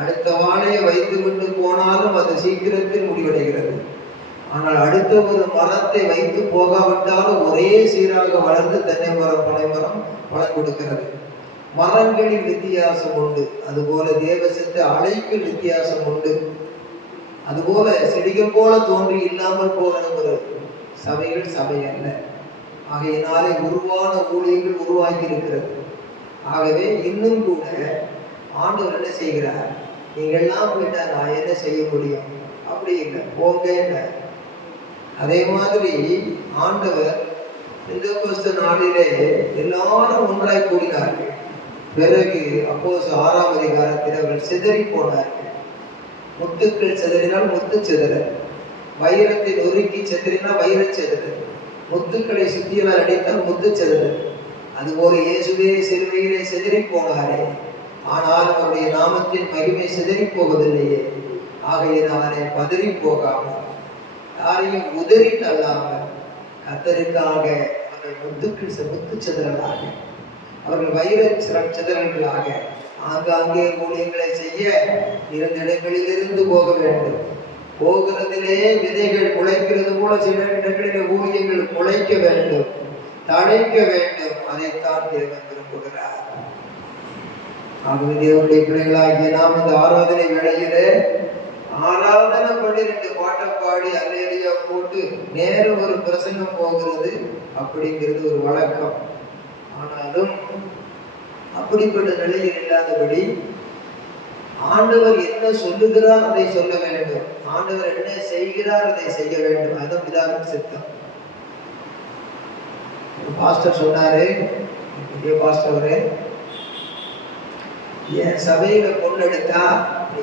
அடுத்த வாழையை வைத்து விட்டு போனாலும் அது சீக்கிரத்தில் முடிவடைகிறது. ஆனால் அடுத்த ஒரு மரத்தை வைத்து போகாவிட்டாலும் ஒரே சீராக வளர்ந்து தென்னை மரம், பனை மரம் பலன் கொடுக்கிறது. மரங்களில் வித்தியாசம் உண்டு. அதுபோல தேவசித்த அழைப்பில் வித்தியாசம் உண்டு. அதுபோல செடிகள் போல தோன்றி இல்லாமல் போகிற சபைகள் சபை அல்ல. ஆகையினாலே உருவான ஊழியர்கள் உருவாகி இருக்கிறது. ஆகவே இன்னும் கூட ஆண்டவர் என்ன செய்கிறார்? நீங்கள்லாம் போயிட்டா நான் என்ன செய்ய முடியும்? அப்படி இல்லை, போங்க. அதே மாதிரி ஆண்டவர் பெந்தெகோஸ்து நாளிலே எல்லாரும் ஒன்றாய் கூடினார்கள். பிறகு அப்போஸ்தலர் 6ஆம் அதிகாரத்தில் அவர்கள் சிதறி போனார்கள். முத்துக்கள் சிதறினால் முத்து சிதறல், வைரத்தை நொறுக்கி சிதறினால் வைர சிதறல், முத்துக்களை சுத்தியலால் அடித்தால் முத்து சிதறல். அதுபோல இயேசுவே சிலுவையிலே சிதறி போனாரே, ஆனால் அவருடைய நாமத்தின் மகிமை சிதறி போவதில்லையே. ஆகையினாலே பதறி போகாமல், யாரையும் உதறி தள்ளாமல், கர்த்தருக்காக அவர்கள் முத்து சிதறலாக, அவர்கள் வைர சிதறல்களாக ஆங்காங்கே ஊழியங்களை செய்ய இருந்த இடங்களிலிருந்து போக வேண்டும். போகிறதிலே விதைகள் முளைக்கிறது போல சில இடங்களிலே ஊழியங்கள் முளைக்க வேண்டும், தழைக்க வேண்டும். அதைத்தான் தேவன் விரும்புகிறார். ஆகவே தேவனுடைய பிள்ளைகளாகிய நாம் இந்த ஆராதனை வேளையிலே ஆராதனை 12 பாட்டை பாடி அல்லேலூயா போட்டு நேரம் ஒரு பிரசங்கம் போகிறது அப்படிங்கிறது ஒரு வழக்கம். ஆனாலும் அப்படிப்பட்ட நிலையில் இல்லாதபடி ஆண்டவர் என்ன சொல்லுகிறார் அதை சொல்ல வேண்டும், ஆண்டவர் என்ன செய்கிறார் அதை செய்ய வேண்டும். அதுதான் பிதாவின் சித்தம். பாஸ்டர் சொன்னாரு, பாஸ்டர் என் சபையில பொண்ணு எடுத்தா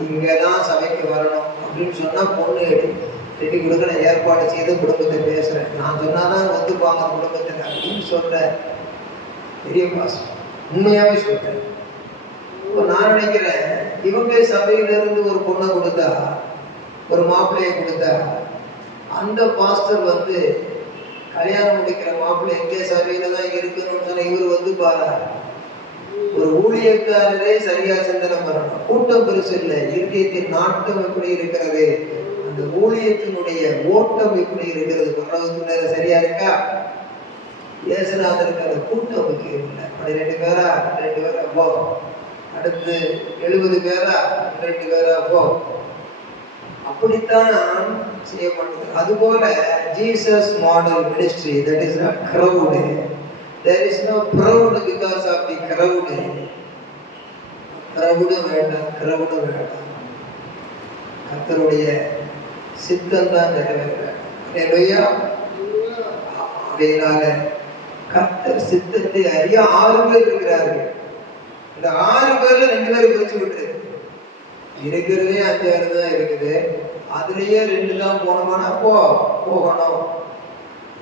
இங்கதான் சபைக்கு வரணும் அப்படின்னு சொன்னா பொண்ணு கட்டி கொடுக்க நான் ஏற்பாடு செய்து குடும்பத்தை பேசுறேன். நான் சொன்னாதான் வந்துப்பாங்க குடும்பத்துக்கு அப்படின்னு சொல்றேன். பெரிய பாஸ்டர் உண்மையாவே சொல்றேன். இப்போ நான் நினைக்கிறேன், இவங்க சபையிலிருந்து ஒரு பொண்ணை கொடுத்தா, ஒரு மாப்பிள்ளையை கொடுத்தா, அந்த பாஸ்டர் வந்து கல்யாணம் முடிக்கிற மாப்பிள்ளை எங்கே சபையில தான் இருக்கணும்னு சொன்ன இவர் வந்து பாரா. ஒரு ஊழியக்காரரே சரியா சிந்தனை பண்ணணும். கூட்டம் பெருசு இல்லை, இருதயத்தின் நாட்டம் எப்படி இருக்கிறது, அந்த ஊழியத்தினுடைய ஓட்டம் எப்படி இருக்கிறது, பரவத்துக்கு சரியா இருக்கா. இயேசுநாதருக்கு அந்த கூட்டம் முக்கியம் இல்லை. 12 பேரா 2 பேரா போ, அடுத்து 70 பேரா 2 பேரா போ, அப்படித்தான் செய்யப்பட்டது. அதுபோல Jesus model ministry, that is not crowd. There is no crowd because of the crowd. crowd வேண்டாம், crowd வேண்டாம். கர்த்தருடைய சித்தம் தான் நிறைவேற. ஹல்லேலூயா. அதனால கர்த்தர் சித்தத்தை அறிய 6 பேர் இருக்கிறார்கள். இந்த 6 பேர்ல 2 பேரை பிரிச்சு விட்டுரு. இருக்கிறதே 5 தான் இருக்குது, அதுலயே 2 தான் போனோம்னா போகணும்.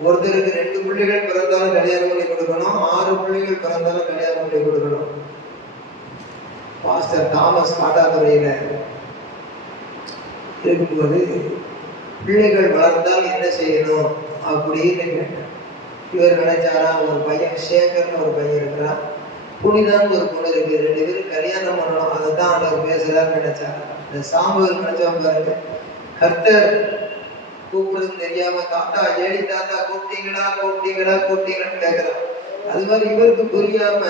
ஒருத்தருக்கு 2 பிள்ளைகள் பிறந்தாலும் கல்யாணம் பண்ணி கொடுக்கணும், 6 பிள்ளைகள் பிறந்தாலும் கல்யாணம் பண்ணி கொடுக்கணும். பாஸ்டர் தாமஸ் காட்டாத்துறையில இருக்கும்போது பிள்ளைகள் வளர்ந்தால் என்ன செய்யணும் அப்படின்னு கேட்டேன். இவர் நினைச்சாரா, ஒரு பையன் சேகர்னு ஒரு பையன் இருக்கிறான், புனிதான்னு ஒரு பொண்ணு இருக்கு, 2 பேரும் கல்யாணம் பண்ணணும், அதை தான் அவர் பேசுறாருன்னு நினைச்சார். இந்த சாம்பல் நினைச்சவங்க பாருங்க, கர்த்தர் கூப்பிடுறது தெரியாம தாத்தா ஏடி தாத்தா கூப்பிட்டீங்களான்னு கேட்கிறான். அது மாதிரி இவருக்கு புரியாம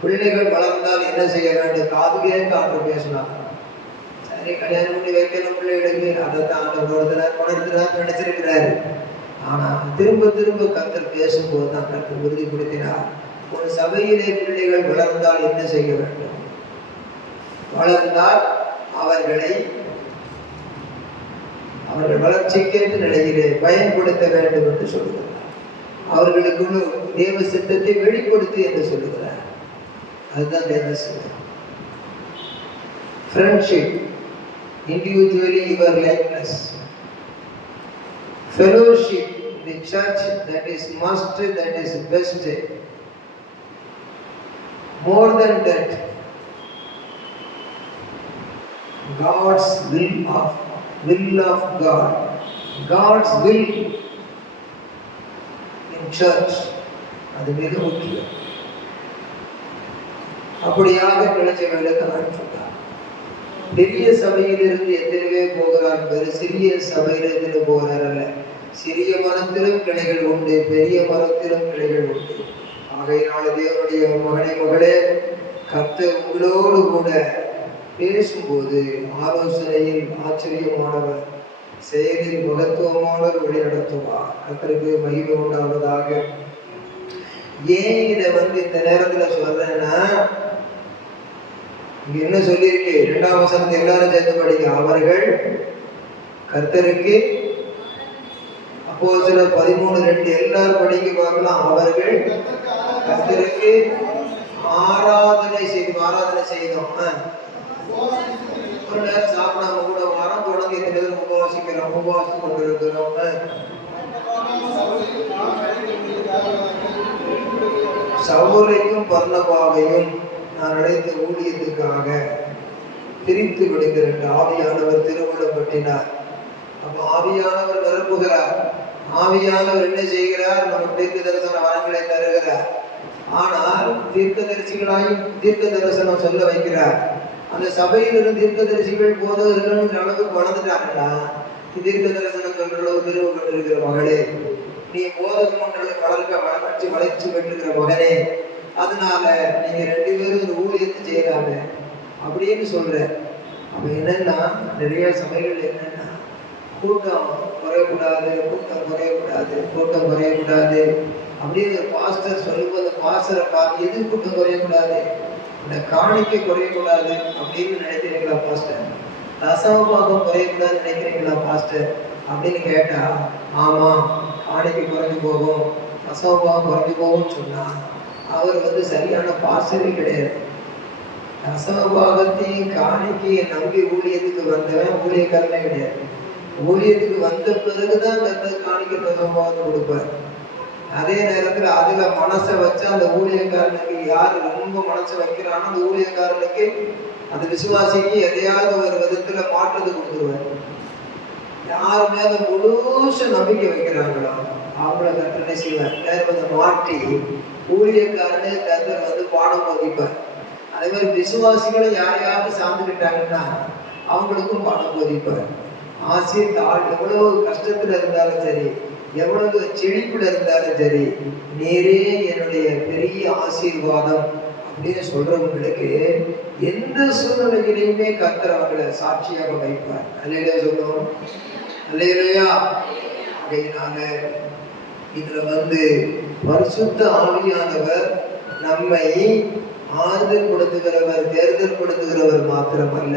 பிள்ளைகள் வளர்ந்தால் என்ன செய்ய வேண்டும், காதுகே காற்று பேசினாங்க. சரி, கல்யாணம் பண்ணி வைக்கணும் பிள்ளைகளுக்கு, அதைத்தான் உணர்த்துறாரு நினைச்சிருக்கிறாரு. ஆனா திரும்ப கர்த்தர் பேசும்போது தான் கர்த்தர் உறுதிப்படுத்தினார், ஒரு சபையிலே பிள்ளைகள் வளர்ந்தால் என்ன செய்ய வேண்டும், வளர்ந்தால் அவர்கள் வளர்ச்சிக்கேற்ற நிலையிலே பயன்படுத்த வேண்டும் என்று சொல்லுகிறார். அவர்களுக்குள்ள தேவ சித்தத்தை வெளிப்படுத்தி என்று சொல்லுகிறார். அதுதான் தேவ சித்தம். Friendship, individually your likeness. Fellowship, the search, that is must, that is best. More than that, God's will of God, God's will in church, அது மிக முக்கியம். அப்படியாக நினைச்சவர்களுக்கு அனுப்பிட்டார். பெரிய சபையிலிருந்து எத்தனைவே போகிறார், வேறு சிறிய சபையிலிருந்து போகிறார் அல்ல. சிறிய மரத்திலும் கிளைகள் உண்டு, பெரிய மரத்திலும் கிளைகள் உண்டு. ஆகையினால தேவனுடைய மகளே, கர்த்தர் உங்களோடு கூட பேசும்போது ஆலோசனையில் ஆச்சரியமானவர், செயலில் மகத்துவமானவர் வழிநடத்துவார். கர்த்தருக்கு மகிமை உண்டாவதாக. ஏன் இதை இந்த நேரத்துல சொல்றேன்னா, இங்க என்ன சொல்லியிருக்கு, 2ஆம் வசனத்தை எல்லாரும் சேர்ந்து படிக்க, அவர்கள் கர்த்தருக்கு. அப்போஸ்தலர் 13:2 எல்லாரும் படிக்க பார்க்கலாம். அவர்கள் கர்த்தருக்கு ஆராதனை செய்தோம். ஒரு நேரம் சாப்பிடாம கூட வாரம் தொடர்ந்து இந்த நேரம் உபவாசித்து கொண்டிருக்கிறோம். சவுலையும் பர்னபாவையும் நான் அழைத்த ஊழியத்துக்காக பிரித்து விடுகிறேன். ஆவியானவர் திருவுளம் பற்றினார். அப்ப ஆவியானவர் நிரப்புகிறார். ஆவியானவர் என்ன செய்கிறார்? நமக்கு தீர்க்க தரிசன வரங்களை தருகிறார். ஆனால் தீர்க்கதரிசிகளாயும் தீர்க்க தரிசனம் சொல்ல வைக்கிறார். அந்த சபையிலிருந்து தீர்க்கதரிசிகள் போதகர்கள் அளவுக்கு வளர்ந்துட்டாங்கன்னா தீர்க்க தரிசனம் சொல்ற அளவு பிரிவு கொண்டிருக்கிற மகளே, நீ போதகம் வளர்ச்சி பெற்றிருக்கிற மகனே, அதனால நீங்க 2 பேரும் ஒரு ஊழியத்தை செய்யறாங்க அப்படின்னு சொல்ற. அப்ப என்னன்னா நிறைய சபைகள் என்னன்னா கூட்டம் குறையக்கூடாது அப்படின்னு பாஸ்டர் சொல்லும்போது பாஸ்டரை எது கூட்டம் குறையக்கூடாது, இந்த காணிக்கை குறையக்கூடாது அப்படின்னு நினைக்கிறீங்களா பாஸ்டர்? தசமபாகம் குறையக்கூடாதுன்னு நினைக்கிறீங்களா பாஸ்டர் அப்படின்னு கேட்டா, ஆமா காணிக்கை குறைஞ்சு போகும், தசமபாகம் குறைஞ்சு போகும்னு சொன்னா அவர் சரியான பாஸ்டரே கிடையாது. தசமபாகத்தையும் காணிக்கையும் நம்பி ஊழியத்துக்கு வந்தவன் ஊழியக்காரனே கிடையாது. ஊழியத்துக்கு வந்த பிறகுதான் காணிக்கை தசமபாகத்தை கொடுப்பார். அதே நேரத்துல அதுல மனசை வச்சா அந்த ஊழியக்காரனுக்கு யாரு ரொம்ப மனசை வைக்கிறானோ அந்த ஊழியக்காரனுக்கு அந்த விசுவாசிக்கு எதையாவது ஒரு விதத்துல மாற்றத்தை கொடுத்துருவார். யார் மேல முழுச நம்பிக்கை வைக்கிறாங்களோ அவங்கள கர்த்தனை செய்வார். வேற மாற்றி ஊழியக்காரனு கர்த்தர் பாடம் போதிப்பார். அதே மாதிரி விசுவாசிகளை யாரையாவது சார்ந்துக்கிட்டாங்கன்னா அவங்களுக்கும் பாடம் போதிப்பார். ஆசிரியர் எவ்வளவு கஷ்டத்துல இருந்தாலும் சரி, எவ்வளவு செழிப்புல இருந்தாலும் சரி, நேரே என்னுடைய பெரிய ஆசீர்வாதம் அப்படின்னு சொல்றவங்களுக்கு எந்த சூழ்நிலையிலையுமே கர்த்தர் அவர்களை சாட்சியாக வைப்பார். அல்லேலூயா சொல்லுவோம். அல்லேலூயா. அதனால இதுல பரிசுத்த ஆவியானவர் நம்மை ஆறுதல் படுத்துகிறவர், தேர்தல் படுத்துகிறவர் மாத்திரமல்ல,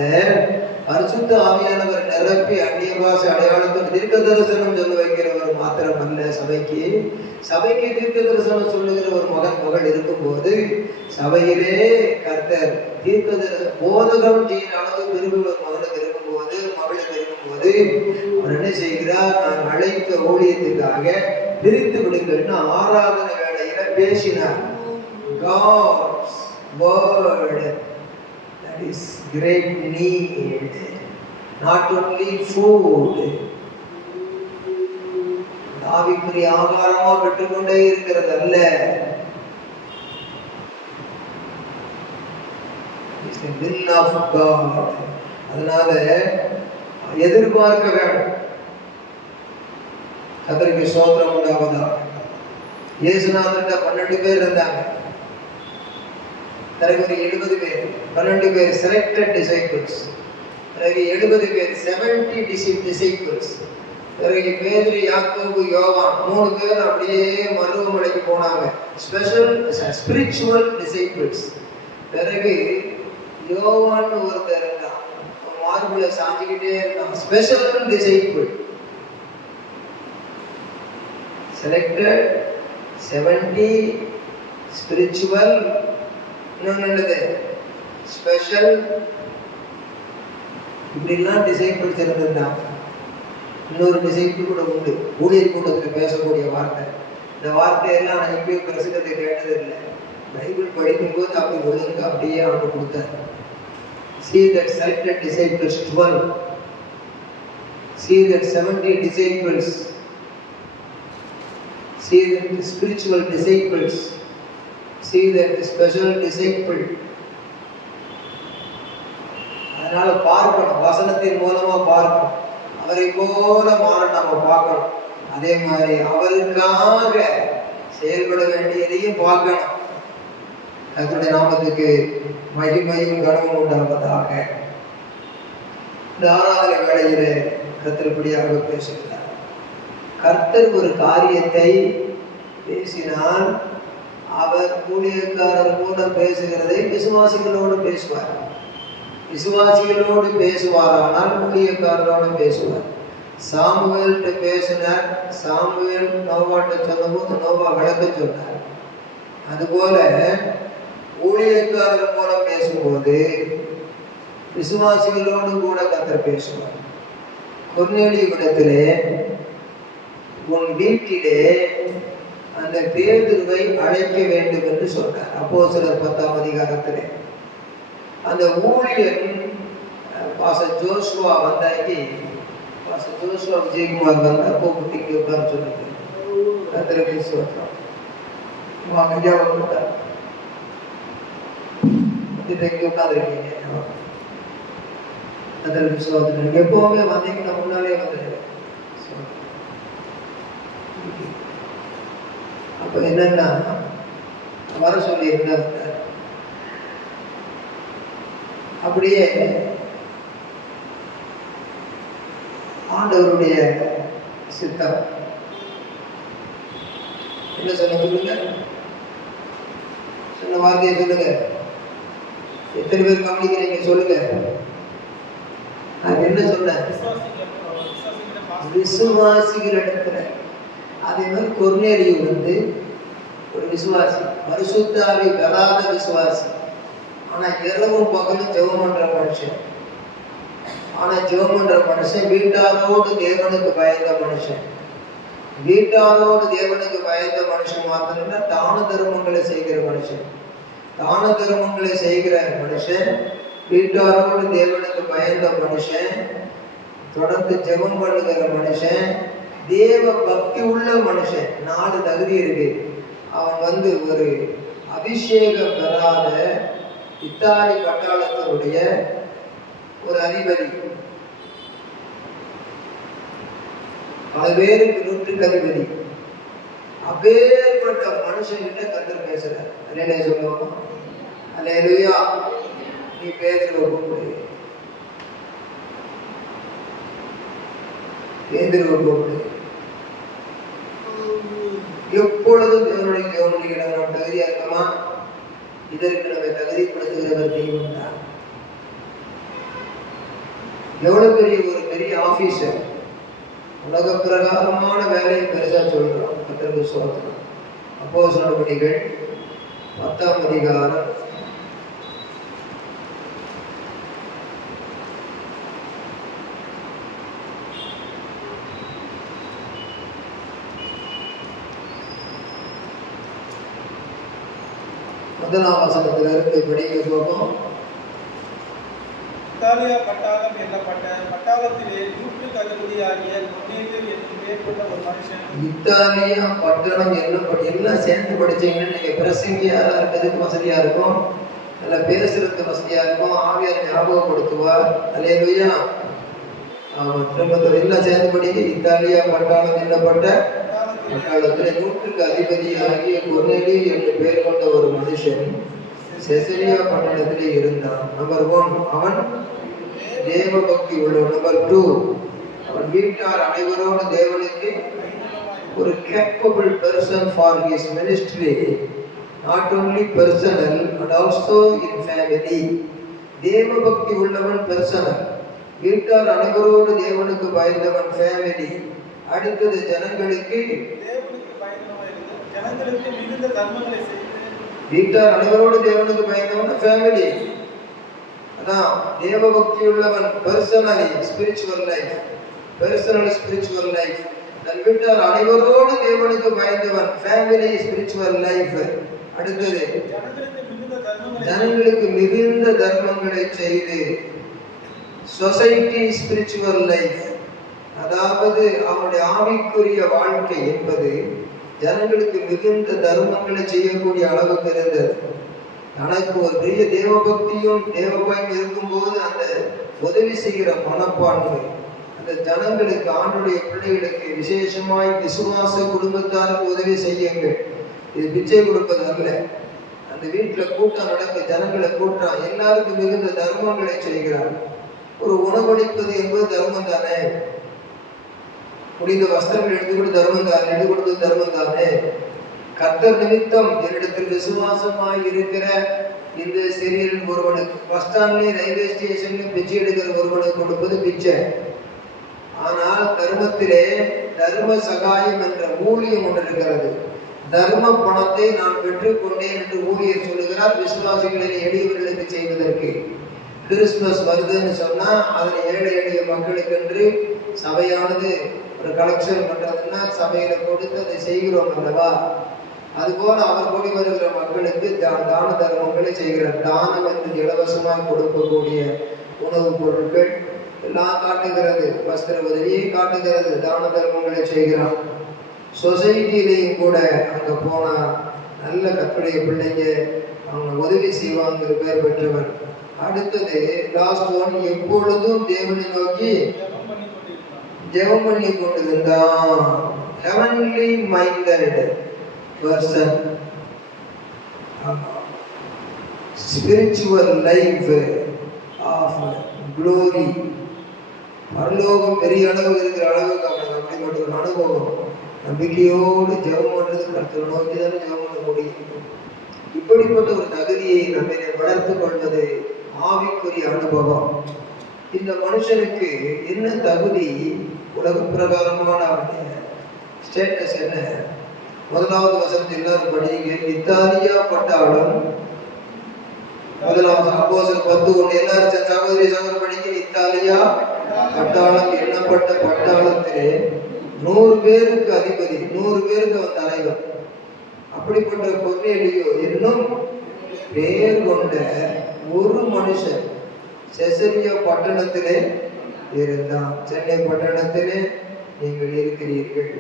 பரிசுத்த ஆவியானவர் நிரப்பி அந்நிய பாஷை அடையாளத்தோடு தீர்க்க தரிசனம் சொல்ல வைக்கிறவர் மாத்திரமல்ல, சபைக்கு தீர்க்க தரிசனம் சொல்லுகிற ஒரு மகள் இருக்கும்போது சபையிலே கர்த்தர் போதகம் செய்கிற அளவு விரும்புகிற ஒரு மகனுக்கு இருக்கும்போது அவர் என்ன செய்கிறார்? நான் அழைத்த ஊழியத்துக்காக பிரித்து விடுங்கள்னு ஆராதனை வேளையில பேசினார். God's word, that is great need, not only food. ஆவிக்குரிய ஆகாரமா பெற்றுக்கொண்டே இருக்கிறது அல்ல, will of God. அதனால எதிர்பார்க்க வேண்டும். கர்த்தருக்கு ஸ்தோத்திரம் உண்டாவதா. இயேசுநாதர்கிட்ட 12 பேர் இருந்தாங்க. பிறகு 70 பேர், 12 பேர் செலக்டட் டிசைபிள்ஸ், பிறகு 70 பேர் 70 டிசைபிள்ஸ், பிறகு பேதுரு, யாக்கோபு, யோவான் 3 பேர் அப்படியே மருவமலைக்கு போனாங்க, ஸ்பிரிச்சுவல் டிசைபிள்ஸ். பிறகு யோவான் ஒருத்தர் இருந்தான், மார்புல சாஞ்சிக்கிட்டே இருந்தான், ஸ்பெஷல் டிசைபிள். செலக்டட், 70 ஸ்பிரிச்சுவல், இன்னொன்னு ஸ்பெஷல். இப்படிலாம் டிசைபிள்ஸ் இருந்திருந்தாங்க. இன்னொரு டிசைபிள் கூட உண்டு, ஊழியர் கூட்டத்தில் பேசக்கூடிய வார்த்தை. இந்த வார்த்தையெல்லாம் நான் எப்பயும் பிரசங்கத்தை கேட்டது இல்லை. பைபிள் படிக்கும்போது அப்படி ஒழுங்கு அப்படியே அவங்க கொடுத்தார். See that selected disciples 12. See that 70 disciples. See that the spiritual disciples. See that the special disciple. அதனால பார்க்கணும், வசனத்தின் மூலமா பார்க்கணும். அவரை போல மாற நம்ம பார்க்கணும். அதே மாதிரி அவருக்காக செயல்பட வேண்டியதையும் பார்க்கணும். கர்த்தருடைய நாமத்துக்கு மகிமையும் கனமும் உண்டாவதாக. இந்த ஆராதனை வேளையிலே கர்த்தருப்படியாக பேசுகிறார். கர்த்தர் ஒரு காரியத்தை பேசினால் அவர் ஊழியக்காரர் மூலம் பேசுகிறதை விசுவாசிகளோடு பேசுவார். விசுவாசிகளோடு பேசுவாரானால் ஊழியக்காரரோடு பேசுவார். சாமுவேல்கிட்ட பேசினார். சாமுவேல் நோவாட்ட சொன்னபோது நோவா விளக்க சொன்னார். அதுபோல ஊழியக்காரர் மூலம் பேசும்போது விசுவாசிகளோடு கூட கர்த்தர் பேசுவார். கொர்நேலியுவிடத்திலே உன் வீட்டிலே அந்த பேதுருவை அழைக்க வேண்டும் என்று சொன்னார். அப்போஸ்தலர் 10ஆம் அதிகாரத்திலே அந்த ஊழியன் பாஸ்டர் ஜோசுவா வந்தாக்கி, பாஸ்டர் ஜோசுவா விஜயகுமார் வந்தா கூப்பிட்டு உட்கார சொன்னது. கர்த்தருக்கு ஸ்தோத்திரம். அமைதியா வந்துட்டார். இன்றைக்கு உட்காந்துருக்கீங்க. கர்த்தருக்கு ஸ்தோத்திரம். எப்பவுமே வந்தீங்கன்னா முன்னாலே வந்துடுங்க. அப்ப என்னன்னா வர சொல்லி இருந்தார். அப்படியே ஆண்டவருடைய சித்தம் என்ன சொல்லுங்க, சொன்ன வார்த்தையை சொல்லுங்க. எத்தனை பேர் கவனிக்கிறீங்க சொல்லுங்க. நான் என்ன சொன்னேன்? விசுவாசிகள் இடத்துல. அதே மாதிரி கொர்நேலியு ஒரு விசுவாசி, பரிசுத்த ஆவி பெறாத விசுவாசி. ஆனா இரவும் பகலும் ஜெபம் பண்ற மனுஷன். வீட்டாரோடு தேவனுக்கு பயந்த மனுஷன். வீட்டாரோடு தேவனுக்கு பயந்த மனுஷன் மாத்திரம் தான தர்மங்களை செய்கிற மனுஷன். வீட்டாரோடு தேவனுக்கு பயந்த மனுஷன், தொடர்ந்து ஜெபம் பண்ணுகிற மனுஷன், தேவ பக்தி உள்ள மனுஷன். 4 தகுதி இருக்கு. அவன் ஒரு அபிஷேகம் பெறாத இத்தாலி பட்டாளத்தினுடைய ஒரு அதிபதி. பல பேருக்கு 100 அதிபதி. அப்பேற்பட்ட மனுஷன்கிட்ட கர்த்தர் பேசுறார். அல்லேலூயா சொல்லுவோமா? அல்லேலூயா. நீ பேதுருவை கூப்பிடு. எப்பொழுதும் தேவனுடைய நாம் தகுதியா இருக்கமா? இதற்கு நம்மை தகுதிப்படுத்துகிறவர் தெய்வம் தான். எவ்வளவு பெரிய ஆபீசர், உலக பிரகாரமான வேலையை பெருசா சொல்றோம். கர்த்தருக்கு ஸ்தோத்திரம். அப்போஸ்தலர் நடவடிக்கைகள் 10ஆம் அதிகாரம் 1ஆம் வசனத்திலிருந்து படிக்க போகும். இத்தாலியா பட்டாளம் எண்ணப்பட்ட பட்டாளத்திலே 100 அதிபதியாகிய கொர்நேலியு என்னும் பேர் கொண்ட ஒரு மனுஷன். இத்தாலியா பட்டணம் எண்ணப்பட்ட, எல்லாம் சேர்ந்து படிச்சீங்கன்னா நீங்க பிரசங்கியா இருக்கிறதுக்கு வசதியா இருக்கும், நல்லா பேசுறதுக்கு வசதியா இருக்கும், ஆவியார் ஞாபகப்படுத்துவார். அல்லேலூயா. திரும்ப எல்லாம் சேர்ந்து படிக்க. இத்தாலியா பட்டாளம் எண்ணப்பட்ட பட்டாளத்தில் 100 அதிபதியாகிய கொர்நேலியு என்று பெயர் கொண்ட ஒரு மனுஷன் செசரியா பட்டணத்திலே இருந்தான். நம்பர் 1, அவன் தேவ பக்தி உள்ளவன். நம்பர் 2, அவன் வீட்டார் அனைவரோடு தேவனுக்கு ஒரு capable person for his ministry, not only personal but also in family. தேவ பக்தி உள்ளவன் பர்சனல், வீட்டார் அனைவரோடு தேவனுக்கு பயந்தவன் ஃபேமிலி. அடுத்தது ஜனங்களுக்கு மிகுந்த தர்மங்களை செய்து, வீட்டார் அனைவரோடு தேவனுக்கு பயந்தவன் ஃபேமிலி. அதான் தேவ பக்தி உள்ளவன் பர்சனலி ஸ்பிரிச்சுவல் லைஃப், தன் வீட்டார் அனைவரோடு தேவனுக்கு பயந்தவன் ஃபேமிலி ஸ்பிரிச்சுவல் லைஃப். அடுத்தது ஜனங்களுக்கு மிகுந்த தர்மங்களை செய்து சொசைட்டி ஸ்பிரிச்சுவல் லைஃப். அதாவது அவனுடைய ஆவிக்குரிய வாழ்க்கை என்பது ஜனங்களுக்கு மிகுந்த தர்மங்களை செய்யக்கூடிய அளவுக்கு இருந்தது. தனக்கு ஒரு பெரிய தேவபக்தியும் தேவபயம் இருக்கும்போது அந்த உதவி செய்கிற மனப்பான்மை, அந்த ஜனங்களுக்கு, ஆண்டுடைய பிள்ளைகளுக்கு, விசேஷமாய் விசுவாச குடும்பத்தாருக்கு உதவி செய்யுங்கள். இது பிச்சை கொடுப்பது அல்ல. அந்த வீட்டில் கூட்டம் நடக்க ஜனங்களை கூட்டம், எல்லாருக்கும் மிகுந்த தர்மங்களை செய்கிறார். ஒரு உணவளிப்பது என்பது தர்மம் தானே. முடிந்த வஸ்திரங்கள் எடுத்துக்கொண்டு தர்மம் தானே, எடுத்து கொடுத்தது தர்மம் தானே. கர்த்தர் நிமித்தம் என்னிடத்தில் விசுவாசமாய் இருக்கிற இந்த சிறியன் ஒருவனுக்கு, பஸ் ஸ்டாண்ட்லயும் ரயில்வே ஸ்டேஷன்லயும் பிச்சை எடுக்கிற ஒருவனுக்கு கொடுப்பது பிச்சை. ஆனால் தர்மத்திலே தர்ம சகாயம் என்ற ஊழியம் ஒன்று இருக்கிறது. தர்ம பணத்தை நான் பெற்றுக்கொண்டேன் என்று ஊழியர் சொல்லுகிறார், விசுவாசிகளின் எளியவர்களுக்கு செய்வதற்கு. கிறிஸ்துமஸ் வருதுன்னு சொன்னா அதுல ஏழை எளிய மக்களுக்கு என்று சபையானது ஒரு கலெக்ஷன் பண்றதுன்னா சபையில கொடுத்து அதை செய்கிறோம் அல்லவா? அதுபோல அவர் கூடி வருகிற மக்களுக்கு தான தர்மங்களை செய்கிறார். தானம் என்று இலவசமாக கொடுக்கக்கூடிய உணவுப் பொருட்கள் எல்லாம் காட்டுகிறது, வஸ்திர உதவியை காட்டுகிறது, தான தர்மங்களை செய்கிறான். சொசைட்டிலையும் கூட அங்கே போனால் நல்ல கத்துடைய பிள்ளைங்க அவங்க உதவி செய்வாங்கிற பேர் பெற்றவர். அடுத்தது லாஸ்ட் ஒன், எப்பொழுதும் தேவனை நோக்கி ஜெபம் பண்ணி கொண்டிருந்தான். Heavenly minded person, spiritual life of glory. பரலோகம் பெரிய அளவு இருக்கிற அளவுக்கு அவனுக்கு அப்படிப்பட்ட ஒரு அனுபவம். நம்பிக்கையோடு ஜெபம் பண்ணுறது கர்த்தரை நோக்கி தானே ஜெபம் பண்ண முடியும். இப்படிப்பட்ட ஒரு தகுதியை நம்மை வளர்த்து கொள்வது ஆவிக்குரிய அனுபவம். இந்த மனுஷனுக்கு என்ன தகுதி? உலக பிரகாரமான அவருடைய ஸ்டேட்டஸ் என்ன? முதலாவது வசனத்தில் எல்லாரும் படிங்க. இத்தாலியா பட்டாலும், முதலாவது அப்போஸ்தலர் 10:1 எல்லாரும் சகோதரி சகோதரர் படிங்க. இத்தாலியா பட்டாளம் எண்ணப்பட்ட பட்டாளத்திலே 100 பேருக்கு அதிபதி, 100 பேருக்கு அவன் தலைவர். அப்படிப்பட்ட கொர்நேலியு என்னும் பெயர் கொண்ட ஒரு மனுஷன் செசரியா பட்டணத்திலே இருந்தான். சென்னை பட்டணத்திலே நீங்கள் இருக்கிறீர்கள்.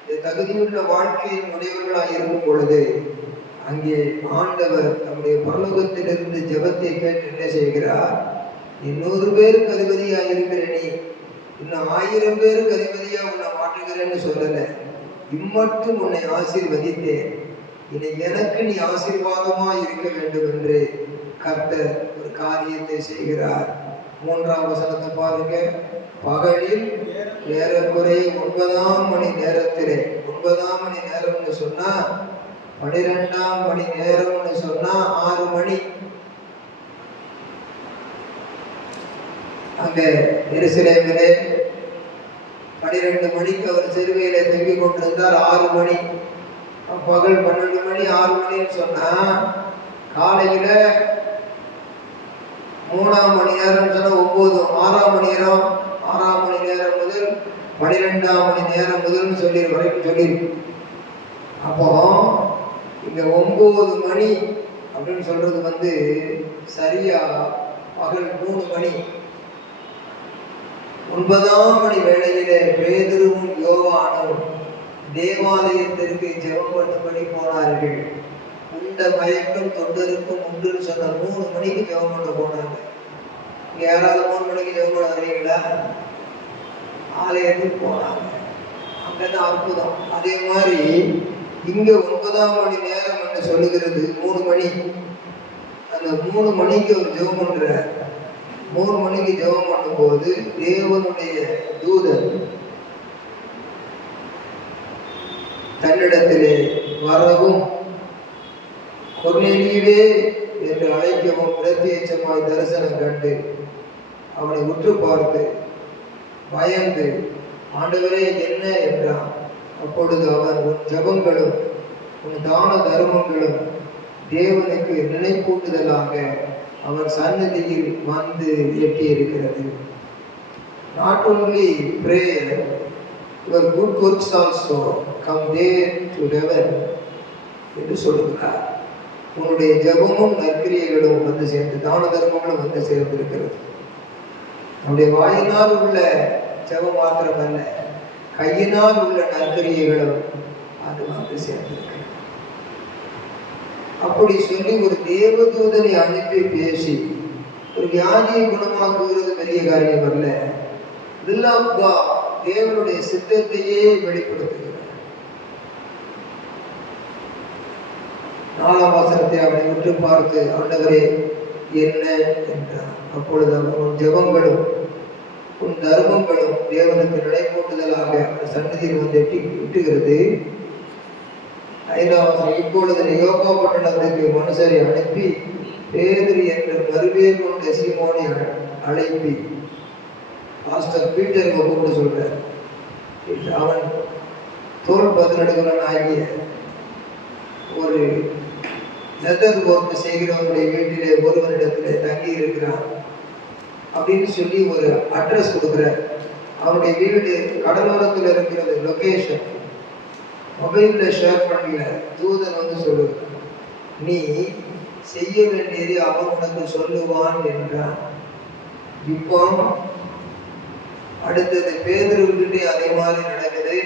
இந்த தகுதியுள்ள வாழ்க்கையின் உடையவர்களாக இருக்கும் பொழுது அங்கே ஆண்டவர் நம்முடைய பரலோகத்திலிருந்து ஜெபத்தை கேட்டு என்ன செய்கிறார்? 100 பேருக்கு அதிபதியாக இருக்கிற நீ இன்னும் 1000 பேருக்கு அதிபதியா உன்னை மாற்றுகிறேன்னு சொல்லல. இம்மட்டும் உன்னை ஆசீர்வதித்தேன், இனி எனக்கு நீ ஆசீர்வாதமா இருக்க வேண்டும் என்று கர்த்தர் ஒரு காரியத்தை செய்கிறார். 3ஆம் வசனத்தை பாருங்க. பகலில் ஏறக்குறைய 9ஆம் மணி நேரத்திலே, 9ஆம் மணி நேரம்னு சொன்னா 12ஆம் மணி நேரம்னு சொன்னா 6 மணி. அங்க எருசலேமிலே 12 மணிக்கு அவர் சிறுவையில தங்கி கொண்டிருந்தார். 6 மணி, பகல் 12 மணி 6 மணின்னு சொன்னா காலையில 3ஆம் மணி நேரம் சொன்னா 9, 6ஆம் மணி நேரம், 6ஆம் மணி நேரம் முதல் 12ஆம் மணி நேரம் முதல்னு வரைக்கும் சொல்லியிருக்கு. அப்போ இங்க 9 மணி அப்படின்னு சொல்றது சரியா பகல் 3 மணி. 9ஆம் மணி வேளையிலே பேதுருவும் யோவானும் தேவாலயத்திற்கு ஜெபம் பண்ணும்படி போனார்கள். உண்ட மயக்கம் தொண்டருக்கும் உண்டுன்னு சொன்ன 3 மணிக்கு ஜெபம் பண்ண போனாங்க. இங்க யாராவது 3 மணிக்கு ஜெபம் பண்ண வரீங்களா? ஆலயத்துக்கு போனாங்க. அங்கதான் அற்புதம். அதே மாதிரி இங்க 9ஆம் மணி நேரம் என்று சொல்லுகிறது 3 மணி. அந்த 3 மணிக்கு அவர் ஜெபம் பண்றார். 3 மணிக்கு ஜெபம் பண்ணும்போது தேவனுடைய தூதன் தன்னிடத்திலே வரவும் கொர்நேலியுவே என்று அழைக்கவும் பிரத்யட்சமாய் தரிசனம் கண்டு அவனை உற்று பார்த்து பயந்து ஆண்டவரே என்ன என்றான். அப்பொழுது அவன் உன் ஜெபங்களும் உன் தான தர்மங்களும் தேவனுக்கு நினைப்பூட்டுதலாக அவன் சன்னதியில் வந்து எட்டியிருக்கிறது. Not only prayer, your good works also come there to heaven என்று சொல்லுகிறார். உன்னுடைய ஜெபமும் நற்கிரியைகளும் வந்து சேர்ந்து, தான தர்மங்களும் வந்து சேர்ந்திருக்கிறது. நம்முடைய வாயினால் உள்ள ஜெபம் மாத்திரமல்ல, கையினால் உள்ள நற்கிரியைகளும் அது வந்து சேர்ந்திருக்கிறது. அப்படி சொல்லி ஒரு தேவதூதனை அனுப்பி பேசி ஒரு வியாதியை குணமாக்குகிறது பெரிய காரியம் அல்ல. will of God, தேவனுடைய சித்தத்தையே வெளிப்படுத்துகிறார். 4ஆம் வசனத்தை அவனை உற்று பார்த்து ஆண்டவரே என்ன என்றார். அப்பொழுது உன் ஜெபங்களும் உன் தர்மங்களும் தேவனுக்கு நினைப்பூட்டுதலாக சன்னதியில் வந்து எட்டுகிறது. 5ஆம் வசனம், இப்பொழுது யோகா பட்டணத்துக்கு மனுஷரை அனுப்பி பேதுரு என்ற மறுபே கொண்ட சீமோனை அழைப்பி பாஸ்டர் பீட்டர் கூப்பிட்டு சொல்றார். அவன் தோல் பதினெடுக்கிறவன் ஆகிய ஒரு லெதர் ஒர்க் செய்கிறவனுடைய வீட்டிலே ஒருவரிடத்திலே தங்கி இருக்கிறான் அப்படின்னு சொல்லி ஒரு அட்ரஸ் கொடுக்குறார். அவனுடைய வீடு கடலோரத்தில் இருக்கிறது. லொகேஷன் மொபைலில் ஷேர் பண்ணல. தூதன் வந்து சொல்லுது, நீ செய்ய வேண்டியது அவன் உனக்கு சொல்லுவான் என்றான். இப்போ அடுத்தது பேதுருவிட்டே அதே மாதிரி நடக்குது.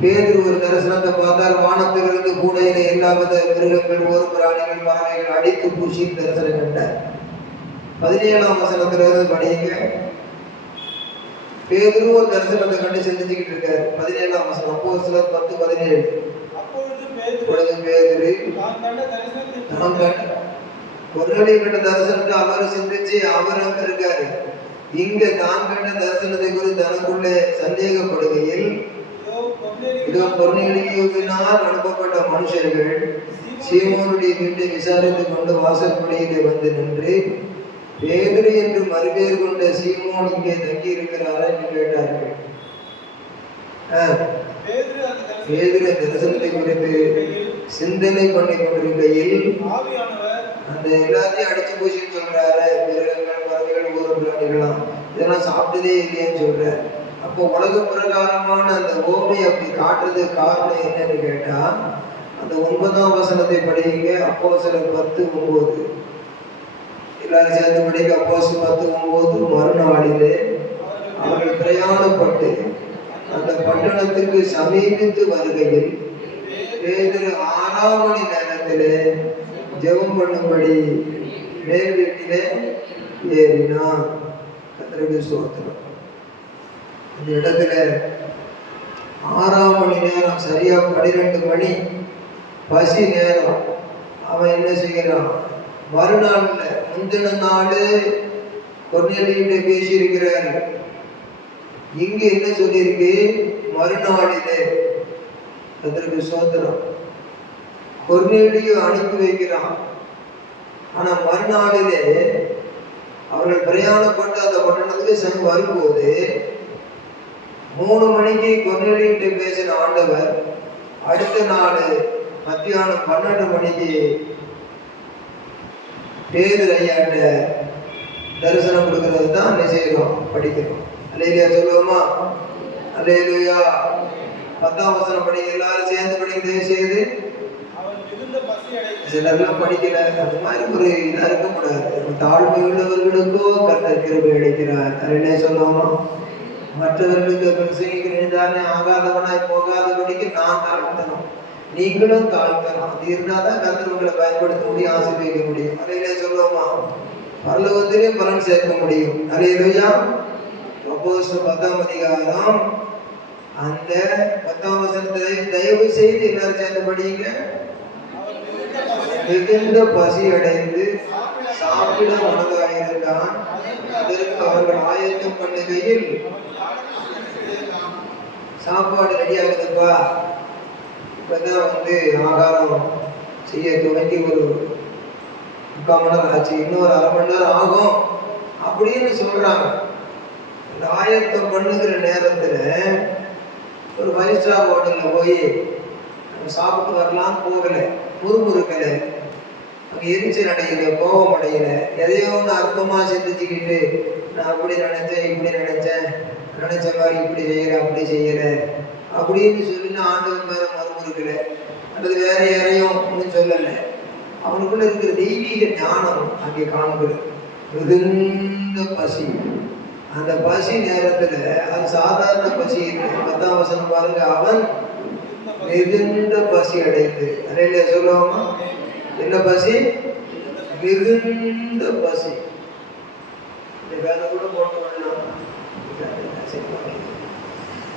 பேதுரு ஒரு தரிசனத்தை பார்த்தார். வானத்திலிருந்து கூடையில எல்லா வித மிருகங்கள், ஒரு பிராணிகள், பறவைகள் அடித்து பூசி தரிசனம் கண்டார். 17ஆம் வசனத்திலிருந்து படிங்க. பேதுரு ஒரு தரிசனத்தை கண்டு சிந்திச்சுக்கிட்டு இருக்காரு. 17ஆம் வசனம், அப்போஸ்தலர் 10:17. அப்பொழுது பேதுரு கொர்நேலியு கண்ட தரிசனத்தை அவர் சிந்திச்சு அவர் அங்க இருக்காரு. இங்க தான் கண்ட தரிசனத்தை குறித்து தனக்குள்ளே சந்தேகப்படுகையில், இதோ கொர்நேலியுவினால் அனுப்பப்பட்ட மனுஷர்கள் சீமோனுடைய வீட்டை விசாரித்துக் கொண்டு வாசற்படியிலே வந்து நின்று, பேதுரு என்று மறுபேர் கொண்ட சீமோன் இங்கே தங்கி இருக்கிறாரா என்று கேட்டார்கள். பேதுரு தரிசனத்தை குறித்து சிந்தனை பண்ணி கொண்டிருக்கையில் அந்த எல்லாத்தையும் அடிச்சு பூசின்னு சொல்றாரு. மிருகங்கள், பறவைகள், ஊர பிராணிகளாம் இதெல்லாம் சாப்பிட்டதே இல்லையேன்னு சொல்றாரு. அப்போ உலக பிரகாரமான அந்த ஓமை அப்படி காட்டுறது காரணம் என்னன்னு கேட்டா, அந்த 9ஆம் வசனத்தை படிங்க. அப்போஸ்தலர் 10:9. எல்லாரும் சேர்ந்து படிக்க. அப்போஸ்தலர் 10:9. மறுநாளிலே அவர்கள் பிரயாணப்பட்டு அந்த பட்டணத்திற்கு சமீபித்து வருகையில் பேதுரு 6ஆம் மணி நேரத்திலே ஜெபம் பண்ணும்படி மேல் வீட்டிலே ஏறினான். கர்த்தருக்கு ஸ்தோத்திரம். இந்த இடத்துல 6ஆம் மணி நேரம், சரியா 12 மணி பசி நேரம். அவன் என்ன செய்கிறான்? மறுநாள்ல முந்தின நாடு கொர்நேலியுட்ட பேசி இருக்கிறாரு. இங்க என்ன சொல்லியிருக்கு? மறுநாளிலே. அதற்கு சோதனம். கொர்நேலியு அனுப்பி வைக்கிறான். ஆனா மறுநாளிலே அவர்கள் பிரயாணப்பட்டு அந்த பட்டணத்துக்கு வரும்போது 3 மணிக்கு கொர்நேலியுட்ட பேசின ஆண்டவர் அடுத்த நாள் மத்தியானம் 12 மணிக்கு பேதுரு ஐயாட்ட தரிசனம் கொடுக்கறது தான் என்ன செய்யறோம், படிக்கிறோம். அல்லேலூயா சொல்லுவோமா? அல்லேலூயா. 10ஆம் வசனம் படிங்க. எல்லாரும் சேர்ந்து படிங்க தயவு செய்து. சிலர்லாம் படிக்கல. அது மாதிரி ஒரு இதா இருக்கக்கூடாது. தாழ்மை உள்ளவர்களுக்கோ கர்த்தர் கிருபை அளிக்கிறார். அல்லேலூயா சொல்லுவோமா? மற்றவர்களுக்கு தானே ஆகாதவனாய் போகாதபடிக்கு நான் தாழ்த்தணும், நீங்களும் தாழ்த்தணும். அது இருந்தாதான் கர்த்தர் உங்களை பயன்படுத்த முடியும், ஆசீர்வதிக்க முடியும். அல்லேலூயா சொல்லுவோமா? பரலோகத்திலே பலன் சேர்க்க முடியும். அல்லேலூயா. அப்போஸ்தலர் 10ஆம் அதிகாரம் அந்த 10ஆம் வசனத்தை தயவு செய்து எல்லாரும் சேர்ந்து படிங்க. மிகுந்த பசி அடைந்து சாப்பிட மனதாயிருந்தான். அதற்கு அவர்கள் ஆயத்தம் பண்ணுகையில், சாப்பாடு ரெடியாகுதுப்பா, இப்பதான் ஆகாரம் செய்ய துவங்கி ஒரு 3/4 மணி நேரம் ஆச்சு, இன்னொரு 1/2 மணி நேரம் ஆகும் அப்படின்னு சொல்றாங்க. இந்த ஆயத்தம் பண்ணுகிற நேரத்துல ஒரு 5 ஸ்டார் ஹோட்டல்ல போய் சாப்பிட்டு வரலாம் போகல, முறுமுறுக்கல, அங்க எரிச்சல் அடையல, கோபம் அடையல, எதையோ ஒன்று அற்பமா சிந்திச்சுக்கிட்டு நான் அப்படி நினைச்சேன், இப்படி நினைச்சேன், நினைச்ச மாதிரி இப்படி செய்யல, அப்படி செய்யல அப்படின்னு சொல்லி நான் ஆண்டவன் மேல மறுமுறுக்கல, அல்லது வேற யாரையும் ஒன்றும் சொல்லலை. அவனுக்குள்ள இருக்கிற தெய்வீக ஞானம் அங்கே காண்கிறது. மிகுந்த பசி. அந்த பசி நேரத்துல அது சாதாரண பசி இல்லை. 10ஆம் வசனம் பாருங்க. அவன் மிகுந்த பசி அடைந்து. அல்லேலூயா சொல்லுவோமா? என்ன பசி? மிகுந்த பசி. இந்த வேலை கூட போட்டு வரலாம்.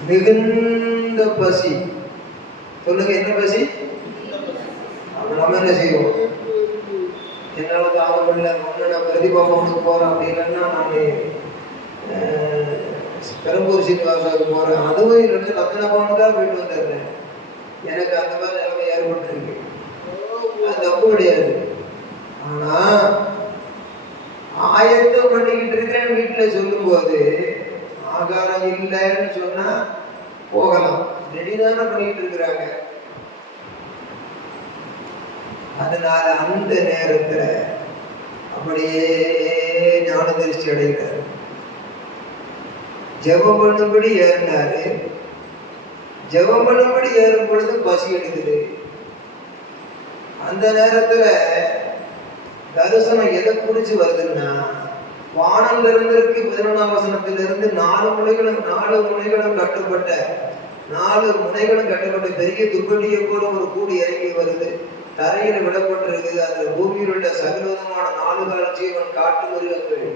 மிகுந்த பசி. சொல்லுங்க, என்ன பசி? நம்ம என்ன செய்வோம்? என்னால தாங்க முடியல, ஒன்று நான் பிரதிபாபனுக்கு போறேன், அப்படி இல்லைன்னா நான் பெரம்பூர் சீனிவாசாவுக்கு போறேன், அதுவும் இல்லைன்னா ரத்னபவனுக்காக போயிட்டு வந்துடுறேன். எனக்கு அந்த மாதிரி நிலைமை ஏற்பட்டுருக்கு. அது தப்பு கிடையாது. ஆனா ஆயத்தம் பண்ணிக்கிட்டு இருக்கிறேன் வீட்டுல சொல்லும் போது தானே பண்ணிட்டு இருக்கிறாங்க. அதனால அந்த நேரத்துல அப்படியே ஞான திருஷ்டி அடைகிறார். ஜெபம் பண்ணும்படி ஏறினாரு. ஜெபம் பண்ணும்படி ஏறும் பொழுது பசி எடுக்குது. அந்த நேரத்துல தரிசனம் எதை குறிச்சு வருதுன்னா, வானம் இருந்திருக்கு 11ஆம் வசனத்திலிருந்து 4 முனைகளும் கட்டப்பட்ட பெரிய துப்பட்டியை போல ஒரு கூடி இறங்கி வருது. தரையில விடப்பட்டிருக்குது. அதுல பூமியில் உள்ள சகலவிதமான 4 கால ஜீவன், காட்டு மிருகங்கள்,